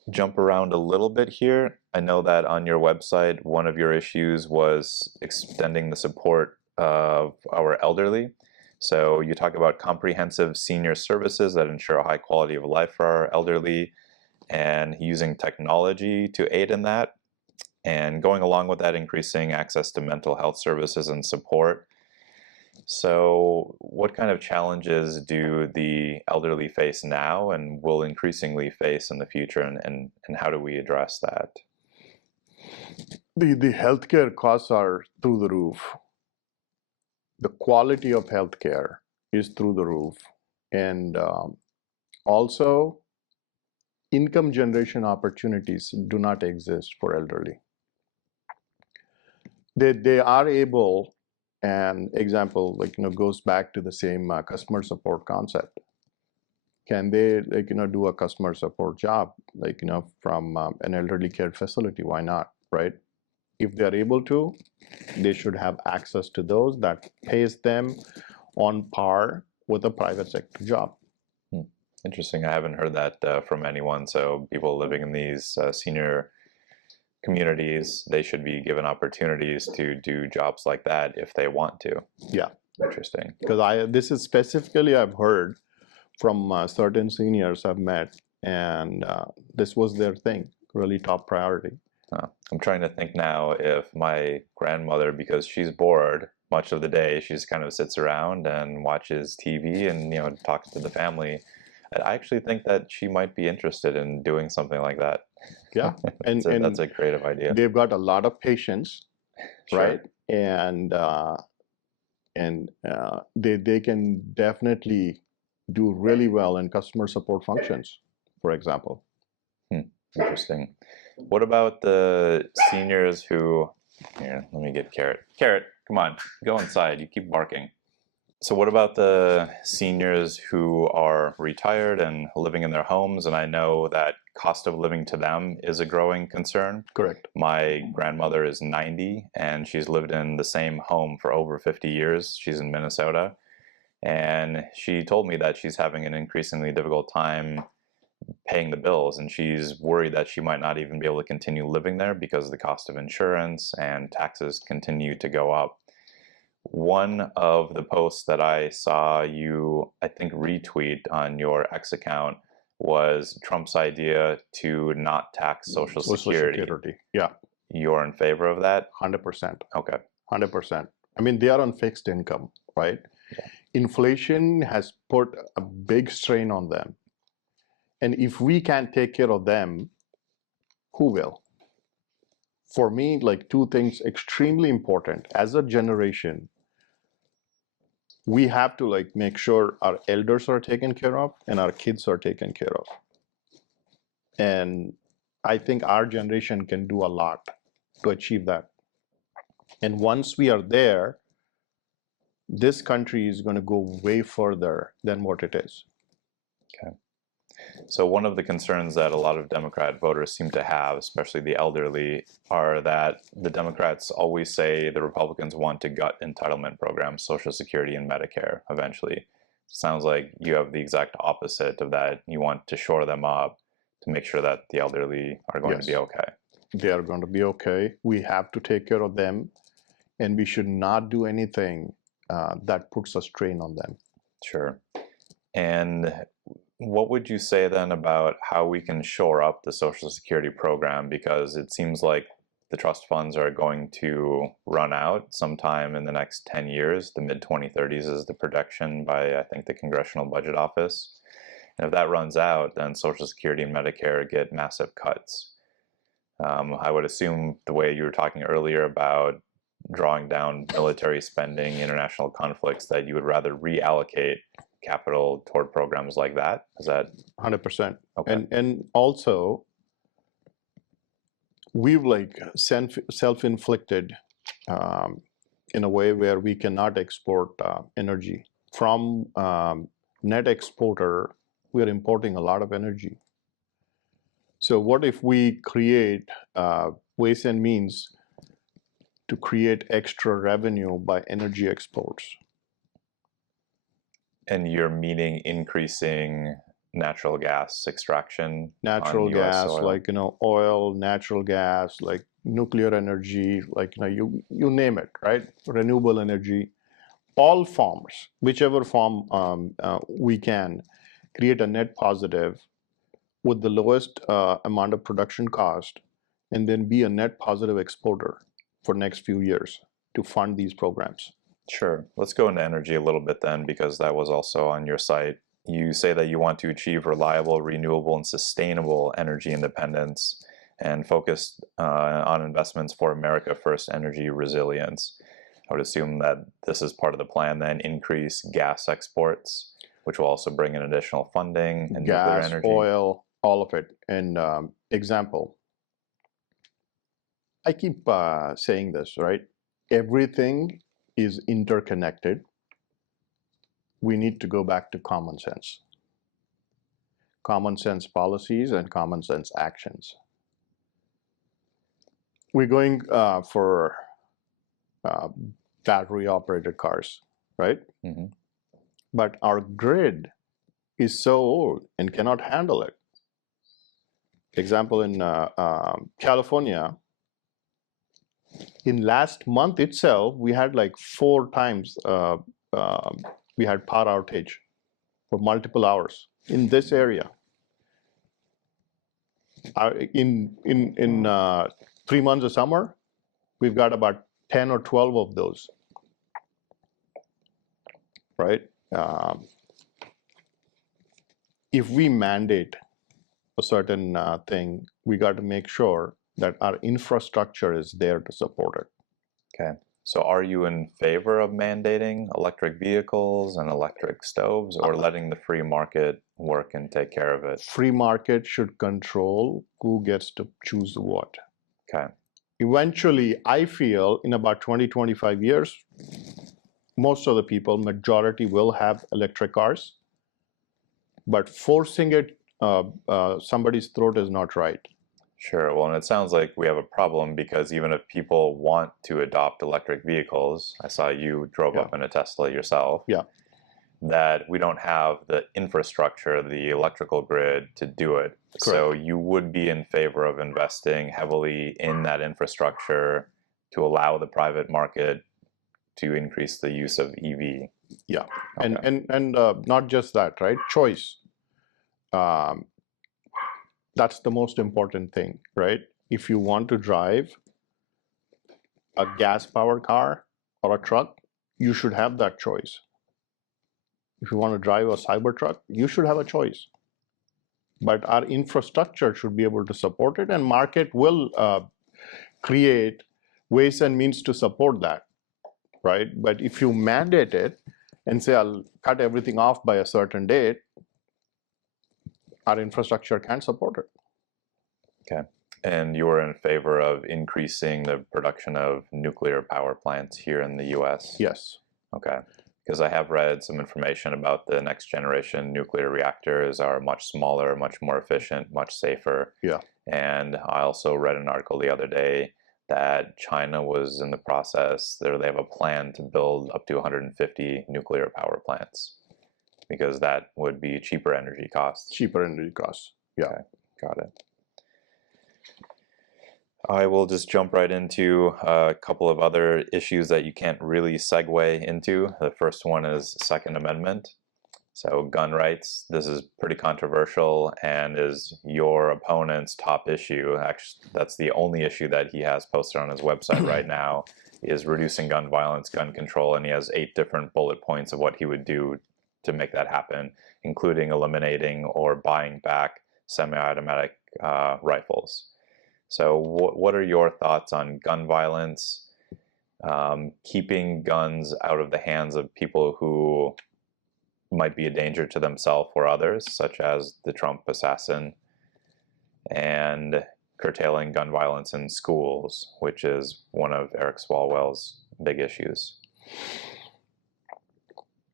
jump around a little bit here. I know that on your website, one of your issues was extending the support of our elderly. So you talk about comprehensive senior services that ensure a high quality of life for our elderly and using technology to aid in that. And going along with that, increasing access to mental health services and support. So what kind of challenges do the elderly face now and will increasingly face in the future, and how do we address that? The healthcare costs are through the roof. The quality of healthcare is through the roof. And also, income generation opportunities do not exist for elderly. They are able, and example, goes back to the same customer support concept. Can they, do a customer support job, from an elderly care facility? Why not, right? If they're able to, they should have access to those that pays them on par with a private sector job. Interesting. I haven't heard that from anyone. So people living in these senior communities, they should be given opportunities to do jobs like that if they want to. Yeah. Interesting. Because this is specifically I've heard from certain seniors I've met, and this was their thing, really top priority. I'm trying to think now if my grandmother, because she's bored much of the day, she just kind of sits around and watches TV and talks to the family. I actually think that she might be interested in doing something like that. Yeah, and that's a creative idea. They've got a lot of patience, Sure. right? And they can definitely do really well in customer support functions, for example. Interesting. What about the seniors who? Here, let me get Carrot. Carrot, come on, go inside. You keep barking. So what about the seniors who are retired and living in their homes? And I know that cost of living to them is a growing concern. Correct. My grandmother is 90 and she's lived in the same home for over 50 years. She's in Minnesota. And she told me that she's having an increasingly difficult time paying the bills, and she's worried that she might not even be able to continue living there because the cost of insurance and taxes continue to go up. One of the posts that I saw you, I think, retweet on your X account was Trump's idea to not tax Social Security. Yeah. You're in favor of that? 100%. Okay. 100%. I mean, they are on fixed income, right? Yeah. Inflation has put a big strain on them. And if we can't take care of them, who will? For me, two things extremely important. As a generation, we have to make sure our elders are taken care of and our kids are taken care of. And I think our generation can do a lot to achieve that. And once we are there, this country is going to go way further than what it is. Okay. So one of the concerns that a lot of Democrat voters seem to have, especially the elderly, are that the Democrats always say the Republicans want to gut entitlement programs, Social Security and Medicare, eventually. Sounds like you have the exact opposite of that. You want to shore them up to make sure that the elderly are going to be okay. They are going to be okay. We have to take care of them, and we should not do anything that puts a strain on them. Sure. And what would you say then about how we can shore up the Social Security program? Because it seems like the trust funds are going to run out sometime in the next 10 years. The mid-2030s is the projection by, I think, the Congressional Budget Office. And if that runs out, then Social Security and Medicare get massive cuts. I would assume the way you were talking earlier about drawing down military spending, international conflicts, that you would rather reallocate capital toward programs like that. Is that 100%? Okay. And also, we've like self-inflicted in a way where we cannot export energy. From net exporter, we're importing a lot of energy. So what if we create ways and means to create extra revenue by energy exports? And you're meaning increasing natural gas extraction? Natural on US gas, soil? like, oil, natural gas, like nuclear energy, like, you name it, right? Renewable energy, all forms, whichever form we can create a net positive with the lowest amount of production cost, and then be a net positive exporter for next few years to fund these programs. Sure. Let's go into energy a little bit then, because that was also on your site. You say that you want to achieve reliable, renewable, and sustainable energy independence and focus on investments for America First energy resilience. I would assume that this is part of the plan then, increase gas exports, which will also bring in additional funding and nuclear Gas, energy. oil, all of it. And example, I keep saying this, right? Everything is interconnected. We need to go back to common sense. Common sense policies and common sense actions. We're going for battery operated cars, right? Mm-hmm. But our grid is so old and cannot handle it. Example, in California, in last month itself, we had like 4 times we had power outage for multiple hours in this area. In 3 months of summer, we've got about 10 or 12 of those, right? If we mandate a certain thing, we got to make sure that our infrastructure is there to support it. Okay. So are you in favor of mandating electric vehicles and electric stoves, or letting the free market work and take care of it? Free market should control who gets to choose what. Okay. Eventually, I feel in about 20, 25 years, most of the people, majority will have electric cars, but forcing it somebody's throat is not right. Sure. Well, and it sounds like we have a problem, because even if people want to adopt electric vehicles, I saw you drove up in a Tesla yourself. Yeah. That we don't have the infrastructure, the electrical grid to do it. Correct. So you would be in favor of investing heavily in that infrastructure to allow the private market to increase the use of EV. Yeah. Okay. And not just that, right? Choice. That's the most important thing, right? If you want to drive a gas-powered car or a truck, you should have that choice. If you want to drive a Cybertruck, you should have a choice. But our infrastructure should be able to support it, and market will create ways and means to support that, right? But if you mandate it and say, I'll cut everything off by a certain date, our infrastructure can't support it. Okay. And you were in favor of increasing the production of nuclear power plants here in the U.S.? Yes. Okay. Because I have read some information about the next generation nuclear reactors are much smaller, much more efficient, much safer. Yeah. And I also read an article the other day that China was in the process, they have a plan to build up to 150 nuclear power plants because that would be cheaper energy costs. Cheaper energy costs. Yeah. Okay. Got it. I will just jump right into a couple of other issues that you can't really segue into. The first one is Second Amendment. So gun rights, this is pretty controversial and is your opponent's top issue. Actually, that's the only issue that he has posted on his website right now is reducing gun violence, gun control, and he has 8 different bullet points of what he would do to make that happen, including eliminating or buying back semi-automatic rifles. So what are your thoughts on gun violence, keeping guns out of the hands of people who might be a danger to themselves or others, such as the Trump assassin, and curtailing gun violence in schools, which is one of Eric Swalwell's big issues?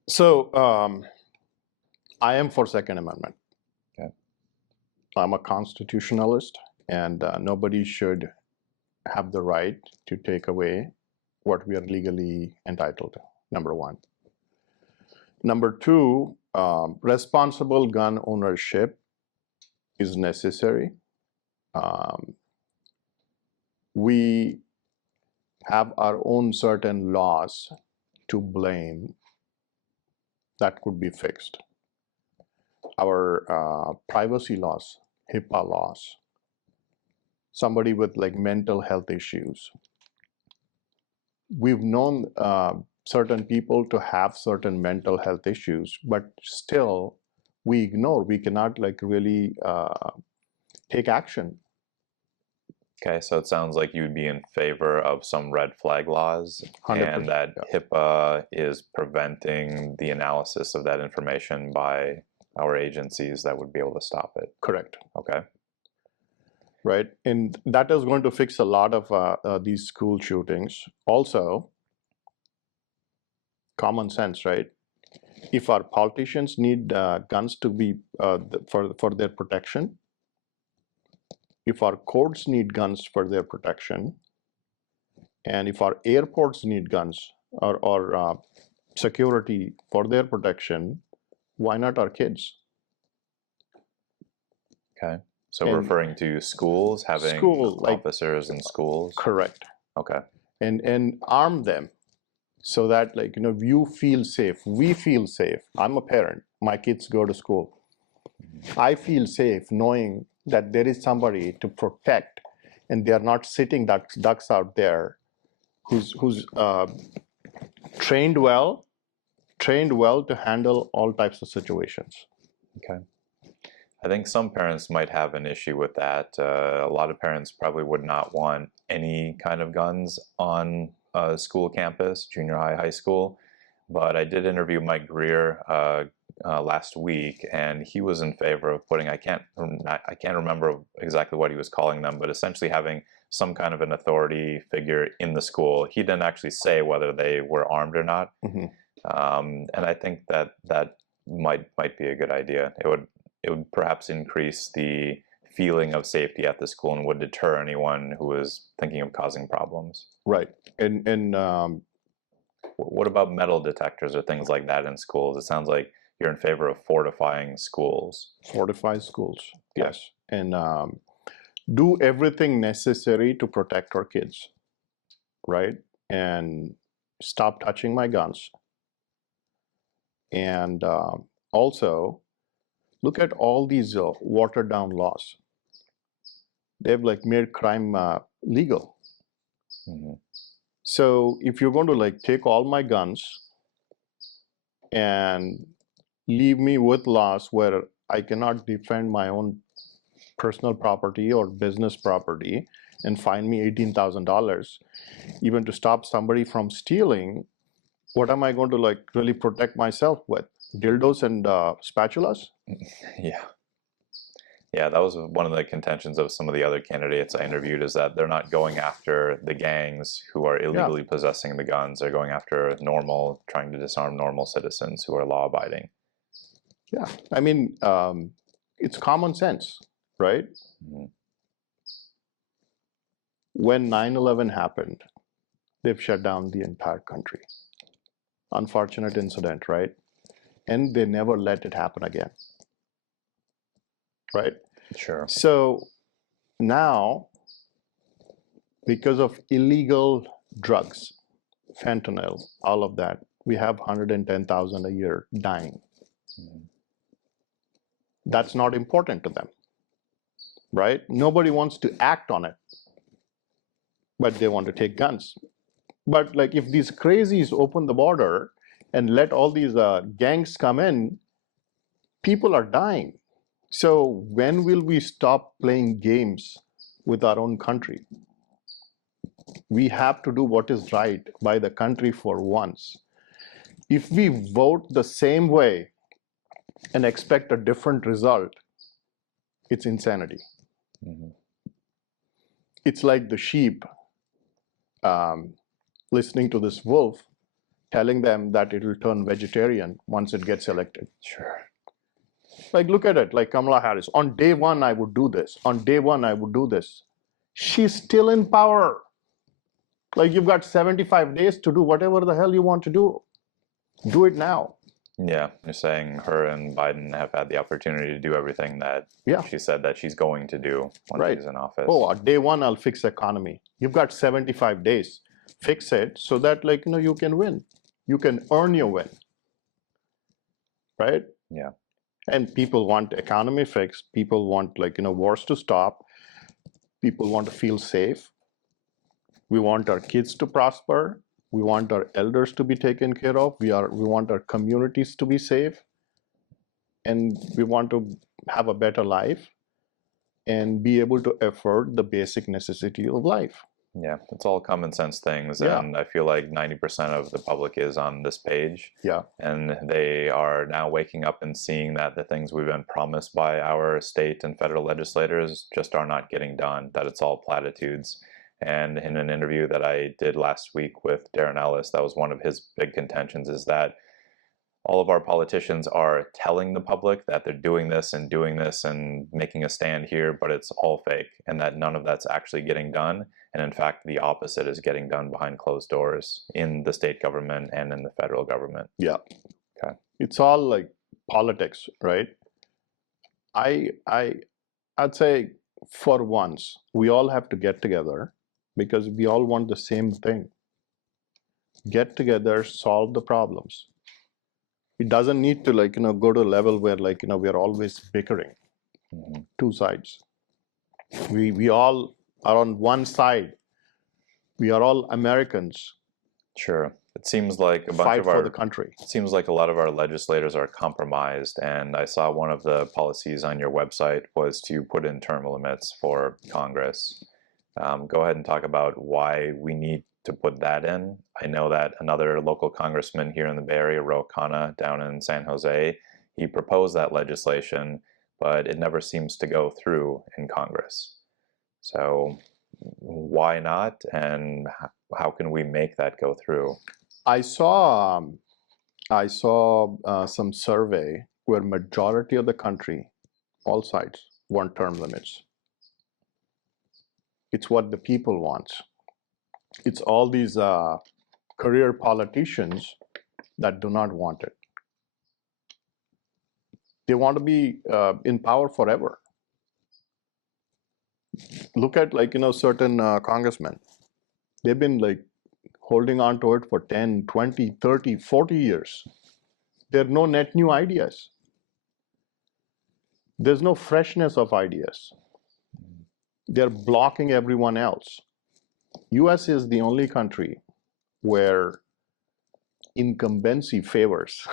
So I am for Second Amendment. Okay. I'm a constitutionalist. And nobody should have the right to take away what we are legally entitled to, number one. Number two, responsible gun ownership is necessary. We have our own certain laws to blame that could be fixed. Our privacy laws, HIPAA laws, somebody with like mental health issues. We've known certain people to have certain mental health issues, but still we ignore, we cannot like really take action. Okay, so it sounds like you'd be in favor of some red flag laws 100%, and that yeah. HIPAA is preventing the analysis of that information by our agencies that would be able to stop it. Correct. Okay. Right, and that is going to fix a lot of these school shootings. Also, common sense, right? If our politicians need guns to be for their protection, if our courts need guns for their protection, and if our airports need guns or security for their protection, why not our kids? Okay. So we're referring to schools, having officers in schools? Correct. Okay. And arm them so that, like, you know, you feel safe, we feel safe. I'm a parent, my kids go to school. I feel safe knowing that there is somebody to protect and they are not sitting ducks out there who's trained well to handle all types of situations. Okay. I think some parents might have an issue with that. A lot of parents probably would not want any kind of guns on a school campus, junior high, high school. But I did interview Mike Greer last week, and he was in favor of putting, I can't remember exactly what he was calling them, but essentially having some kind of an authority figure in the school. He didn't actually say whether they were armed or not. Mm-hmm. And I think that might be a good idea. It would perhaps increase the feeling of safety at the school and would deter anyone who is thinking of causing problems. Right. And what about metal detectors or things like that in schools? It sounds like you're in favor of fortifying schools. Fortify schools, yes. And do everything necessary to protect our kids, right? And stop touching my guns. And also, look at all these watered down laws. They've like made crime legal. Mm-hmm. So if you're going to like take all my guns and leave me with laws where I cannot defend my own personal property or business property and fine me $18,000, even to stop somebody from stealing, what am I going to like really protect myself with? Dildos and spatulas? Yeah. Yeah, that was one of the contentions of some of the other candidates I interviewed, is that they're not going after the gangs who are illegally possessing the guns. They're going after trying to disarm normal citizens who are law-abiding. Yeah, I mean, it's common sense, right? Mm-hmm. When 9/11 happened, they've shut down the entire country. Unfortunate incident, right? And they never let it happen again, right? Sure. So now, because of illegal drugs, fentanyl, all of that, we have 110,000 a year dying. Mm-hmm. That's not important to them, right? Nobody wants to act on it, but they want to take guns. But like, if these crazies open the border and let all these gangs come in, people are dying. So when will we stop playing games with our own country? We have to do what is right by the country for once. If we vote the same way and expect a different result, it's insanity. Mm-hmm. It's like the sheep listening to this wolf telling them that it will turn vegetarian once it gets elected. Sure. Like, look at it, like Kamala Harris. On day one, I would do this. On day one, I would do this. She's still in power. Like, you've got 75 days to do whatever the hell you want to do. Do it now. Yeah, you're saying her and Biden have had the opportunity to do everything that she said that she's going to do when she's in office. Oh, on day one, I'll fix the economy. You've got 75 days. Fix it so that, like, you can win. You can earn your win. Right? Yeah. And people want the economy fixed. People want, wars to stop. People want to feel safe. We want our kids to prosper. We want our elders to be taken care of. We want our communities to be safe. And we want to have a better life and be able to afford the basic necessity of life. Yeah, it's all common sense things, and I feel like 90% of the public is on this page. Yeah. And they are now waking up and seeing that the things we've been promised by our state and federal legislators just are not getting done, that it's all platitudes. And in an interview that I did last week with Darren Ellis, that was one of his big contentions, is that all of our politicians are telling the public that they're doing this and making a stand here, but it's all fake, and that none of that's actually getting done. And in fact, the opposite is getting done behind closed doors in the state government and in the federal government. Yeah. Okay. It's all like politics, right? I'd say for once, we all have to get together because we all want the same thing. Get together, solve the problems. It doesn't need to go to a level where we're always bickering. Mm-hmm. Two sides. We all are on one side. We are all Americans. Sure. It seems like a bunch fight of our for the country. It seems like a lot of our legislators are compromised, and I saw one of the policies on your website was to put in term limits for Congress. Go ahead and talk about why we need to put that in. I know that another local congressman here in the Bay Area, Ro Khanna, down in San Jose, he proposed that legislation, but it never seems to go through in Congress. So why not, and how can we make that go through? I saw some survey where majority of the country, all sides, want term limits. It's what the people want. It's all these career politicians that do not want it. They want to be in power forever. Look at certain congressmen. They've been holding on to it for 10, 20, 30, 40 years. There are no net new ideas. There's no freshness of ideas. They're blocking everyone else. US is the only country where incumbency favors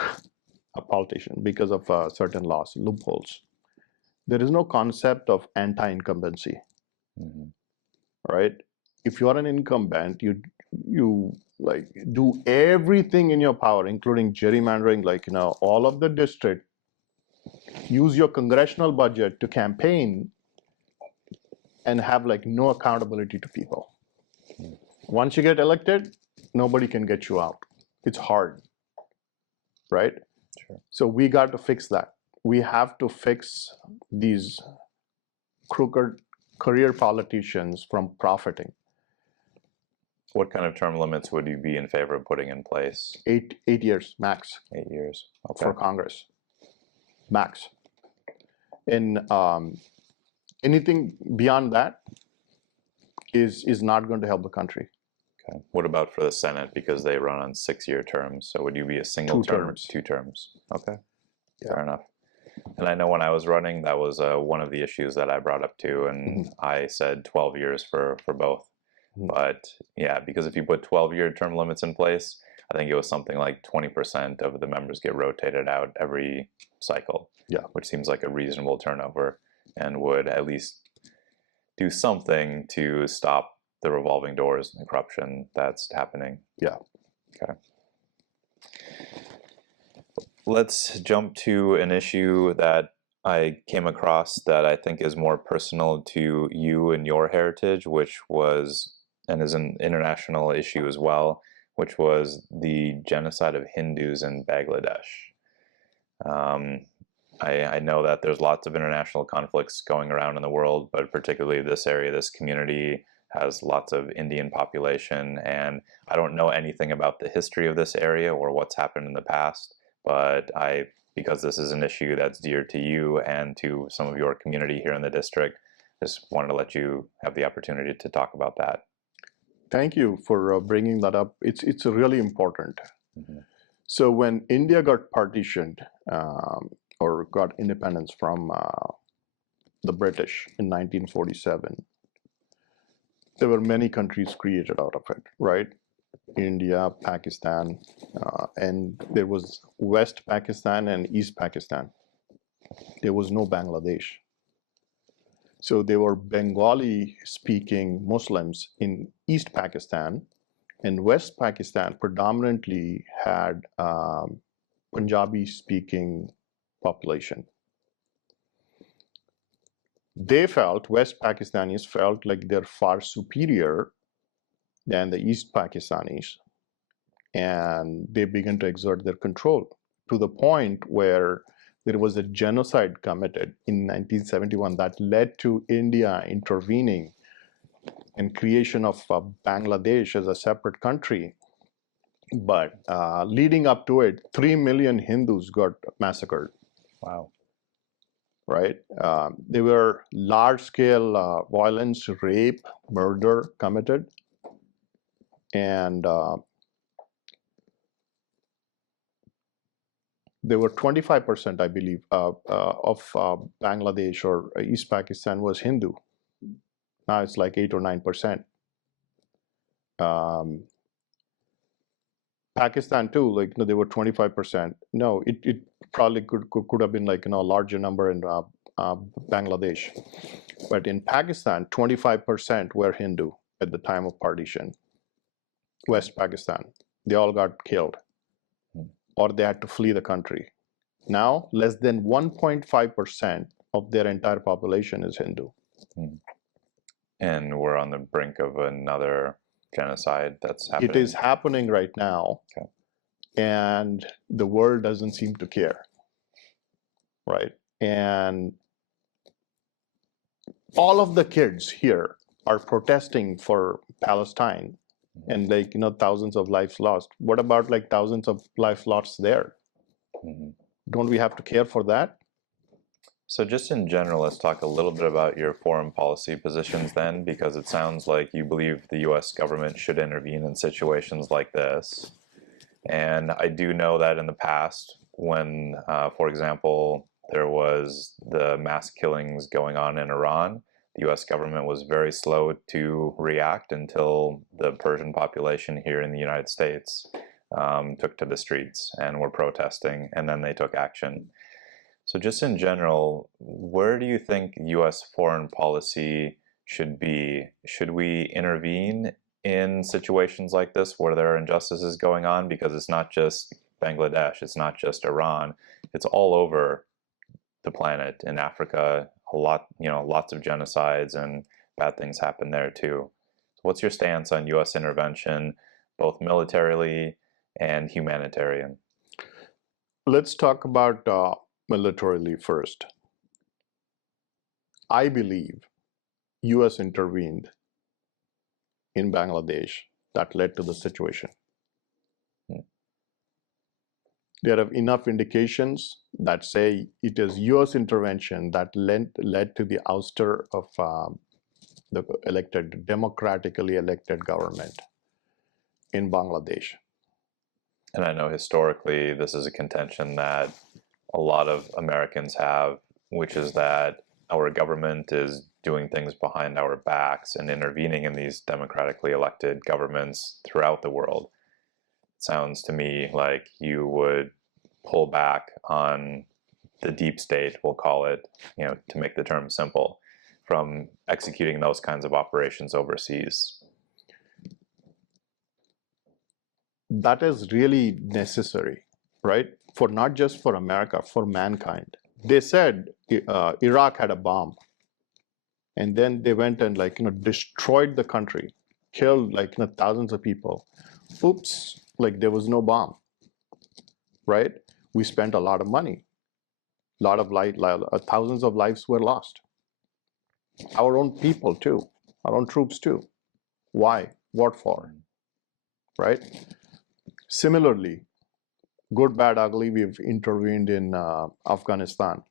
a politician because of certain laws, loopholes. There is no concept of anti-incumbency. Mm-hmm. Right? If you are an incumbent, you do everything in your power, including gerrymandering, all of the district, use your congressional budget to campaign and have like no accountability to people. Once you get elected, nobody can get you out. It's hard, right? Sure. So we got to fix that. We have to fix these crooked career politicians from profiting. What kind of term limits would you be in favor of putting in place? 8 years max. 8 years. Okay. For Congress, max. And anything beyond that is not going to help the country. Okay. What about for the Senate? Because they run on 6-year terms. So would you be a single term? 2 terms. Okay. Yeah. Fair enough. And I know when I was running, that was one of the issues that I brought up too. And I said 12 years for both. But yeah, because if you put 12-year term limits in place, I think it was something like 20% of the members get rotated out every cycle. Yeah. Which seems like a reasonable turnover and would at least do something to stop the revolving doors and the corruption that's happening. Yeah. Okay. Let's jump to an issue that I came across that I think is more personal to you and your heritage, which was, and is an international issue as well, which was the genocide of Hindus in Bangladesh. I know that there's lots of international conflicts going around in the world, but particularly this area, this community has lots of Indian population, and I don't know anything about the history of this area or what's happened in the past, but because this is an issue that's dear to you and to some of your community here in the district, just wanted to let you have the opportunity to talk about that. Thank you for bringing that up. It's really important. So when India got partitioned or got independence from the British in 1947, there were many countries created out of it, right? India, Pakistan, and there was West Pakistan and East Pakistan. There was no Bangladesh. So there were Bengali-speaking Muslims in East Pakistan, and West Pakistan predominantly had Punjabi-speaking population. West Pakistanis felt like they're far superior than the East Pakistanis, and they began to exert their control to the point where there was a genocide committed in 1971 that led to India intervening and creation of Bangladesh as a separate country. But leading up to it, 3 million Hindus got massacred. Wow. Right? There were large-scale violence, rape, murder committed. And there were 25%, I believe, of Bangladesh or East Pakistan was Hindu. Now it's like 8 or 9%. Pakistan too, like they were 25%. No, it probably could have been like a larger number in Bangladesh. But in Pakistan, 25% were Hindu at the time of partition. West Pakistan, they all got killed, or they had to flee the country. Now, less than 1.5% of their entire population is Hindu. And we're on the brink of another genocide that's happening. It is happening right now, okay. And the world doesn't seem to care, right? And all of the kids here are protesting for Palestine, and like thousands of lives lost. What about like thousands of lives lost there? Don't we have to care for that? So just in general, let's talk a little bit about your foreign policy positions then, because it sounds like you believe the U.S. government should intervene in situations like this. And I do know that in the past, when, for example, there was the mass killings going on in Iran, the U.S. government was very slow to react until the Persian population here in the United States took to the streets and were protesting, and then they took action. So just in general, where do you think U.S. foreign policy should be? Should we intervene in situations like this where there are injustices going on? Because it's not just Bangladesh, it's not just Iran, it's all over the planet. In Africa, lots of genocides and bad things happen there too. So what's your stance on U.S. intervention, both militarily and humanitarian? Let's talk about militarily first. I believe U.S. intervened in Bangladesh that led to the situation. There are enough indications that say it is U.S. intervention that led to the ouster of the democratically elected government in Bangladesh. And I know historically this is a contention that a lot of Americans have, which is that our government is doing things behind our backs and intervening in these democratically elected governments throughout the world. It sounds to me like you would pull back on the deep state, we'll call it, to make the term simple, from executing those kinds of operations overseas. That is really necessary, right? For not just for America, for mankind. They said Iraq had a bomb, and then they went and destroyed the country, killed thousands of people. Oops, there was no bomb, right? We spent a lot of money, thousands of lives were lost. Our own people too, our own troops too. Why? What for? Right? Similarly, good, bad, ugly, we've intervened in Afghanistan.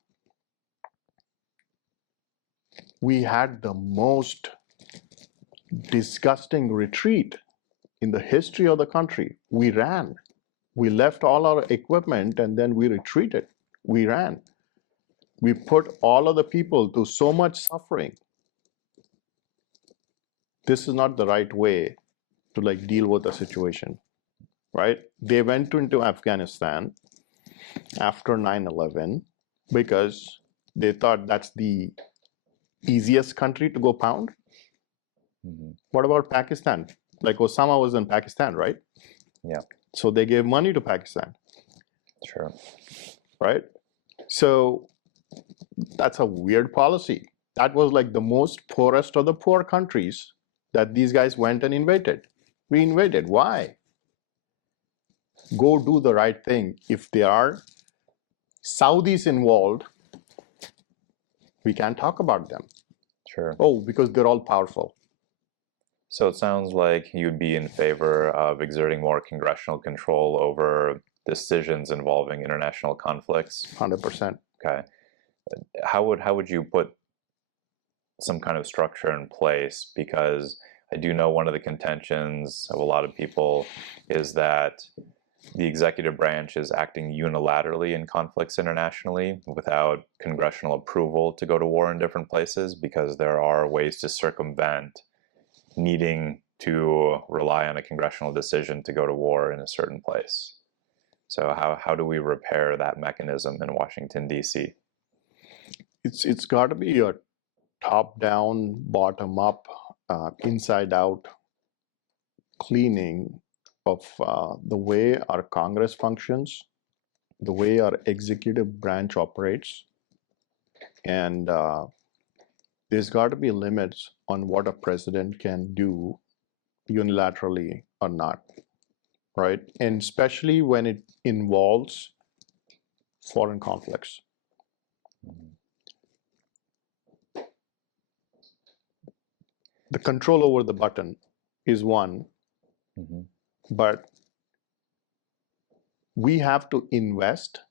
We had the most disgusting retreat in the history of the country. We ran. We left all our equipment and then we retreated. We ran. We put all of the people to so much suffering. This is not the right way to deal with the situation, right? They went into Afghanistan after 9/11 because they thought that's the easiest country to go pound. Mm-hmm. What about Pakistan? Osama was in Pakistan, right? Yeah. So they gave money to Pakistan. Sure. Right? So that's a weird policy. That was the most poorest of the poor countries that these guys went and invaded. We invaded. Why? Go do the right thing. If there are Saudis involved, we can't talk about them. Sure. Oh, because they're all powerful. So it sounds like you'd be in favor of exerting more congressional control over decisions involving international conflicts? 100%. Okay. How would you put some kind of structure in place? Because I do know one of the contentions of a lot of people is that the executive branch is acting unilaterally in conflicts internationally without congressional approval to go to war in different places, because there are ways to circumvent needing to rely on a congressional decision to go to war in a certain place. So how do we repair that mechanism in Washington, D.C.? It's got to be a top-down, bottom-up, inside-out cleaning of the way our Congress functions, the way our executive branch operates, and there's got to be limits on what a president can do unilaterally or not, right? And especially when it involves foreign conflicts. The control over the button is one, but we have to invest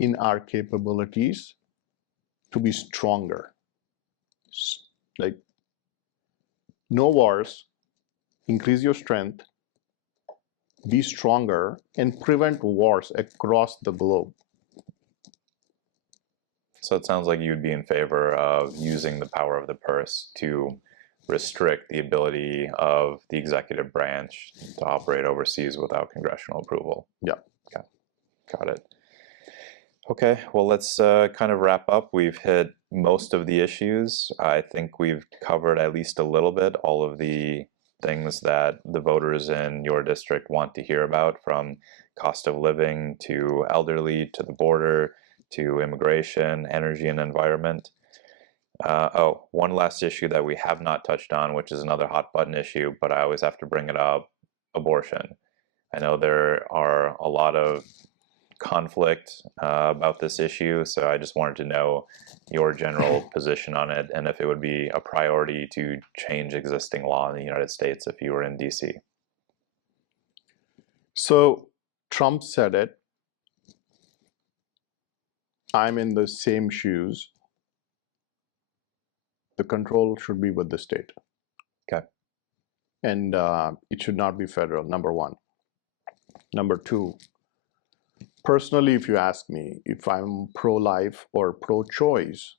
in our capabilities to be stronger. No wars, increase your strength, be stronger, and prevent wars across the globe. So it sounds like you'd be in favor of using the power of the purse to restrict the ability of the executive branch to operate overseas without congressional approval. Yeah. Okay. Got it. Okay, well, let's kind of wrap up. We've hit most of the issues. I think we've covered at least a little bit all of the things that the voters in your district want to hear about, from cost of living to elderly to the border to immigration, energy, and environment. One last issue that we have not touched on, which is another hot button issue, but I always have to bring it up, abortion. I know there are a lot of conflict about this issue, so I just wanted to know your general position on it and if it would be a priority to change existing law in the United States if you were in DC. So Trump said it. I'm in the same shoes. The control should be with the state. Okay. And it should not be federal, number one. Number two, personally, if you ask me if I'm pro-life or pro-choice,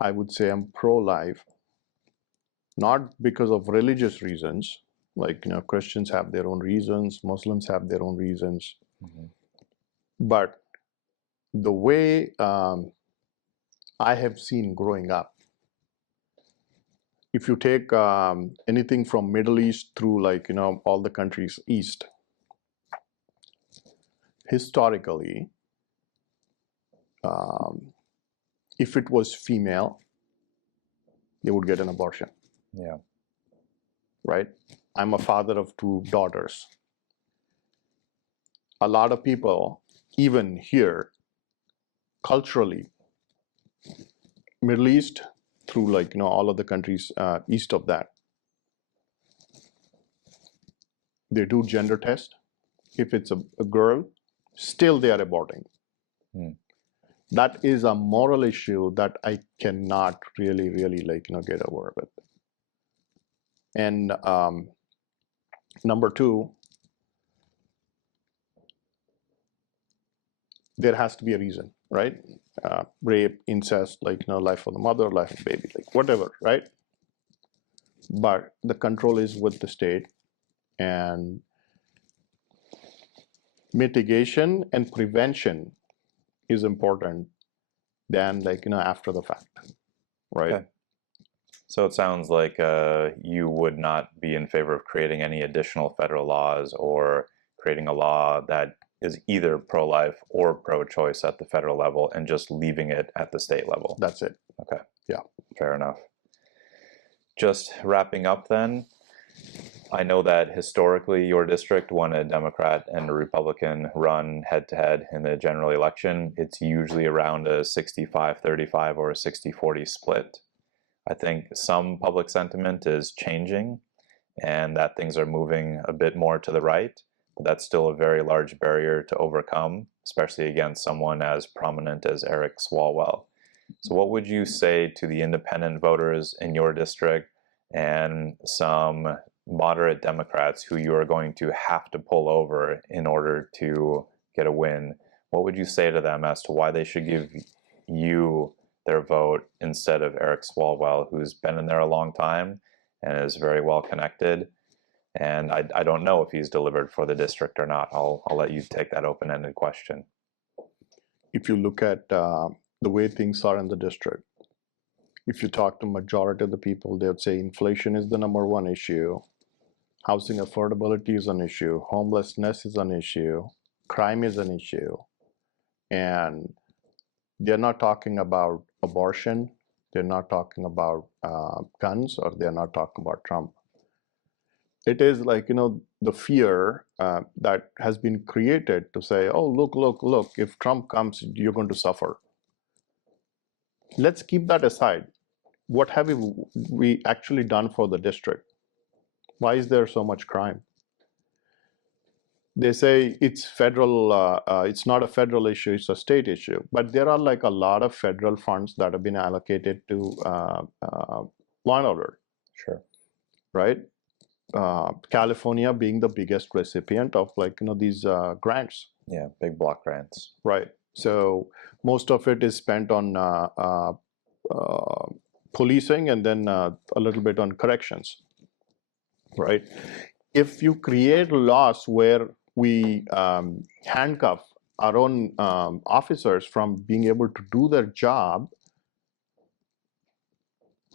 I would say I'm pro-life, not because of religious reasons, like, Christians have their own reasons, Muslims have their own reasons, but the way I have seen growing up, if you take anything from Middle East through all the countries east, historically, if it was female, they would get an abortion. Yeah. Right? I'm a father of 2 daughters. A lot of people, even here, culturally, Middle East through all of the countries east of that, they do gender test. If it's a girl, still they are aborting. That is a moral issue that I cannot really get over with. And number two, there has to be a reason, right? Rape, incest, life of the mother, life of the baby, whatever, right? But the control is with the state, and mitigation and prevention is important than after the fact, right? Okay. So it sounds like you would not be in favor of creating any additional federal laws or creating a law that is either pro-life or pro-choice at the federal level and just leaving it at the state level. That's it. Okay. Yeah. Fair enough. Just wrapping up then, I know that historically your district, when a Democrat and a Republican run head-to-head in the general election, it's usually around a 65-35 or a 60-40 split. I think some public sentiment is changing and that things are moving a bit more to the right, but that's still a very large barrier to overcome, especially against someone as prominent as Eric Swalwell. So what would you say to the independent voters in your district and some moderate Democrats who you are going to have to pull over in order to get a win? What would you say to them as to why they should give you their vote instead of Eric Swalwell, who's been in there a long time and is very well connected? And I don't know if he's delivered for the district or not. I'll let you take that open-ended question. If you look at the way things are in the district, if you talk to majority of the people, they would say inflation is the number one issue, housing affordability is an issue, homelessness is an issue, crime is an issue, and they're not talking about abortion, they're not talking about guns, or they're not talking about Trump. It is the fear that has been created to say, oh, look, if Trump comes, you're going to suffer. Let's keep that aside. What have we actually done for the district? Why is there so much crime? They say it's federal, it's not a federal issue, it's a state issue. But there are a lot of federal funds that have been allocated to law and order. Sure. Right? California being the biggest recipient of these grants. Yeah, big block grants. Right. So most of it is spent on policing and then a little bit on corrections. Right. If you create laws where we handcuff our own officers from being able to do their job,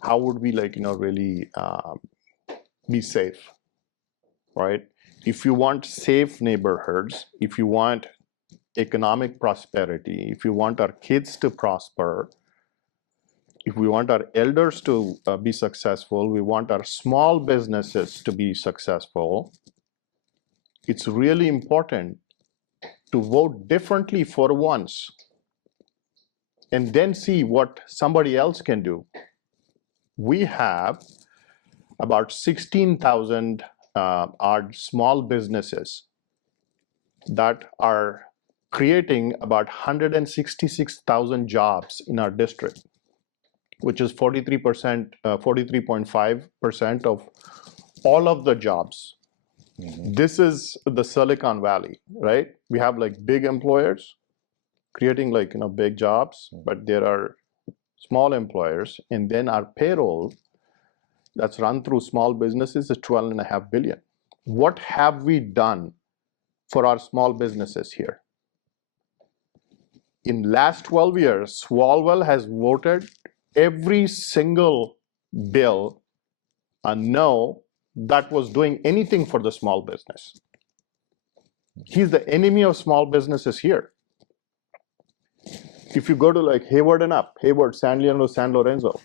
how would we really be safe, right? If you want safe neighborhoods, if you want economic prosperity, if we want our kids to prosper, if we want our elders to be successful, we want our small businesses to be successful, it's really important to vote differently for once and then see what somebody else can do. We have about 16,000 odd small businesses that are creating about 166,000 jobs in our district, which is 43%, 43.5% of all of the jobs. Mm-hmm. This is the Silicon Valley, right? We have like big employers creating like, big jobs, but there are small employers, and then our payroll that's run through small businesses is 12.5 billion. What have we done for our small businesses here? In last 12 years, Swalwell has voted every single bill a no that was doing anything for the small business. He's the enemy of small businesses here. If you go to like Hayward and up, Hayward, San Leandro, San Lorenzo,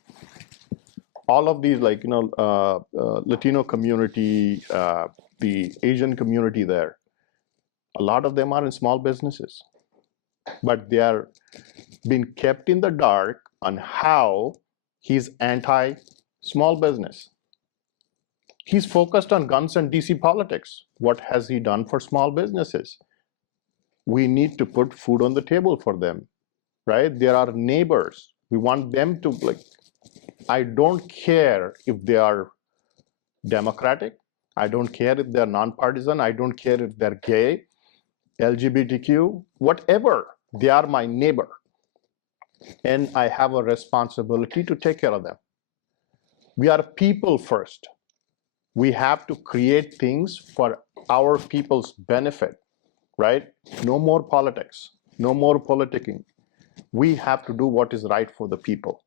all of these like, Latino community, the Asian community there, a lot of them are in small businesses, but they are being kept in the dark on how he's anti-small business. He's focused on guns and DC politics. What has he done for small businesses? We need to put food on the table for them, right? They're our neighbors. We want them to like, I don't care if they are Democratic. I don't care if they're nonpartisan. I don't care if they're gay, LGBTQ, whatever. They are my neighbor. And I have a responsibility to take care of them. We are people first. We have to create things for our people's benefit, right? No more politics, no more politicking. We have to do what is right for the people.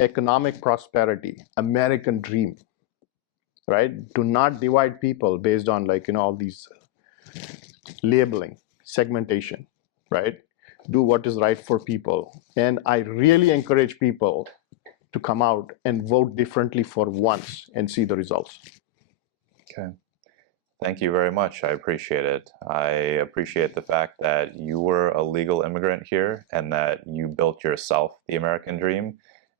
Economic prosperity, American dream, right? Do not divide people based on like, all these labeling, segmentation, right? Do what is right for people. And I really encourage people to come out and vote differently for once and see the results. Okay. Thank you very much. I appreciate it. I appreciate the fact that you were a legal immigrant here and that you built yourself the American dream,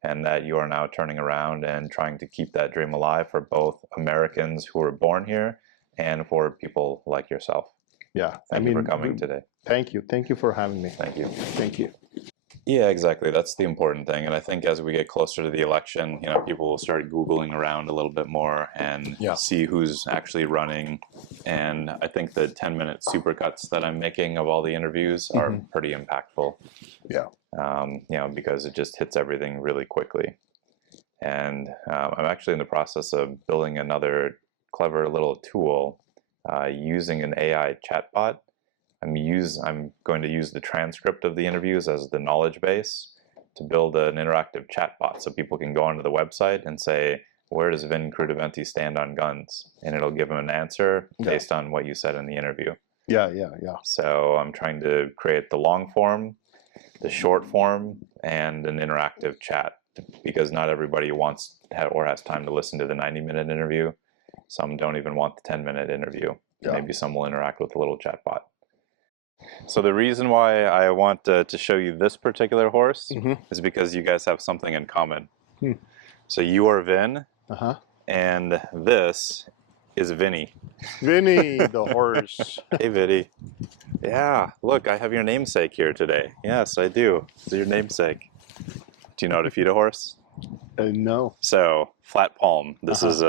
and that you are now turning around and trying to keep that dream alive for both Americans who were born here and for people like yourself. Yeah. Thank you for coming today. Thank you. Thank you for having me. Thank you. Thank you. Yeah, exactly. That's the important thing. And I think as we get closer to the election, people will start Googling around a little bit more and see who's actually running. And I think the 10-minute supercuts that I'm making of all the interviews are pretty impactful. Yeah. Because it just hits everything really quickly. And I'm actually in the process of building another clever little tool using an AI chatbot. I'm going to use the transcript of the interviews as the knowledge base to build an interactive chatbot so people can go onto the website and say, where does Vin Kruttiventi stand on guns? And it'll give them an answer based on what you said in the interview. Yeah. So I'm trying to create the long form, the short form, and an interactive chat, because not everybody wants or has time to listen to the 90-minute interview. Some don't even want the 10-minute interview. Yeah. Maybe some will interact with the little chatbot. So the reason why I want to show you this particular horse is because you guys have something in common. So you are Vin, and this is Vinny. Vinny the Horse. Hey, Vinny. Yeah, look, I have your namesake here today. Yes, I do. It's your namesake. Do you know how to feed a horse? No. So flat palm. This is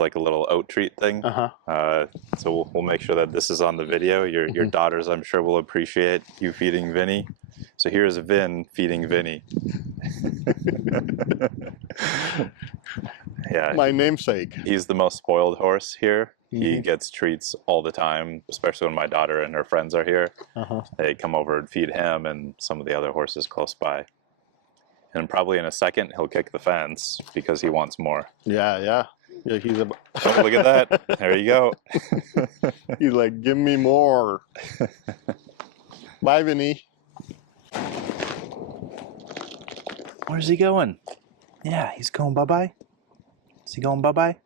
like a little oat treat thing. So we'll make sure that this is on the video. Your daughters, I'm sure, will appreciate you feeding Vinny. So here's Vin feeding Vinny. Yeah. My namesake. He's the most spoiled horse here. He gets treats all the time, especially when my daughter and her friends are here. They come over and feed him and some of the other horses close by. And probably in a second, he'll kick the fence because he wants more. Yeah, he's a... Oh, look at that. There you go. He's like, give me more. Bye, Vinny. Where's he going? Yeah, he's going bye-bye. Is he going bye-bye?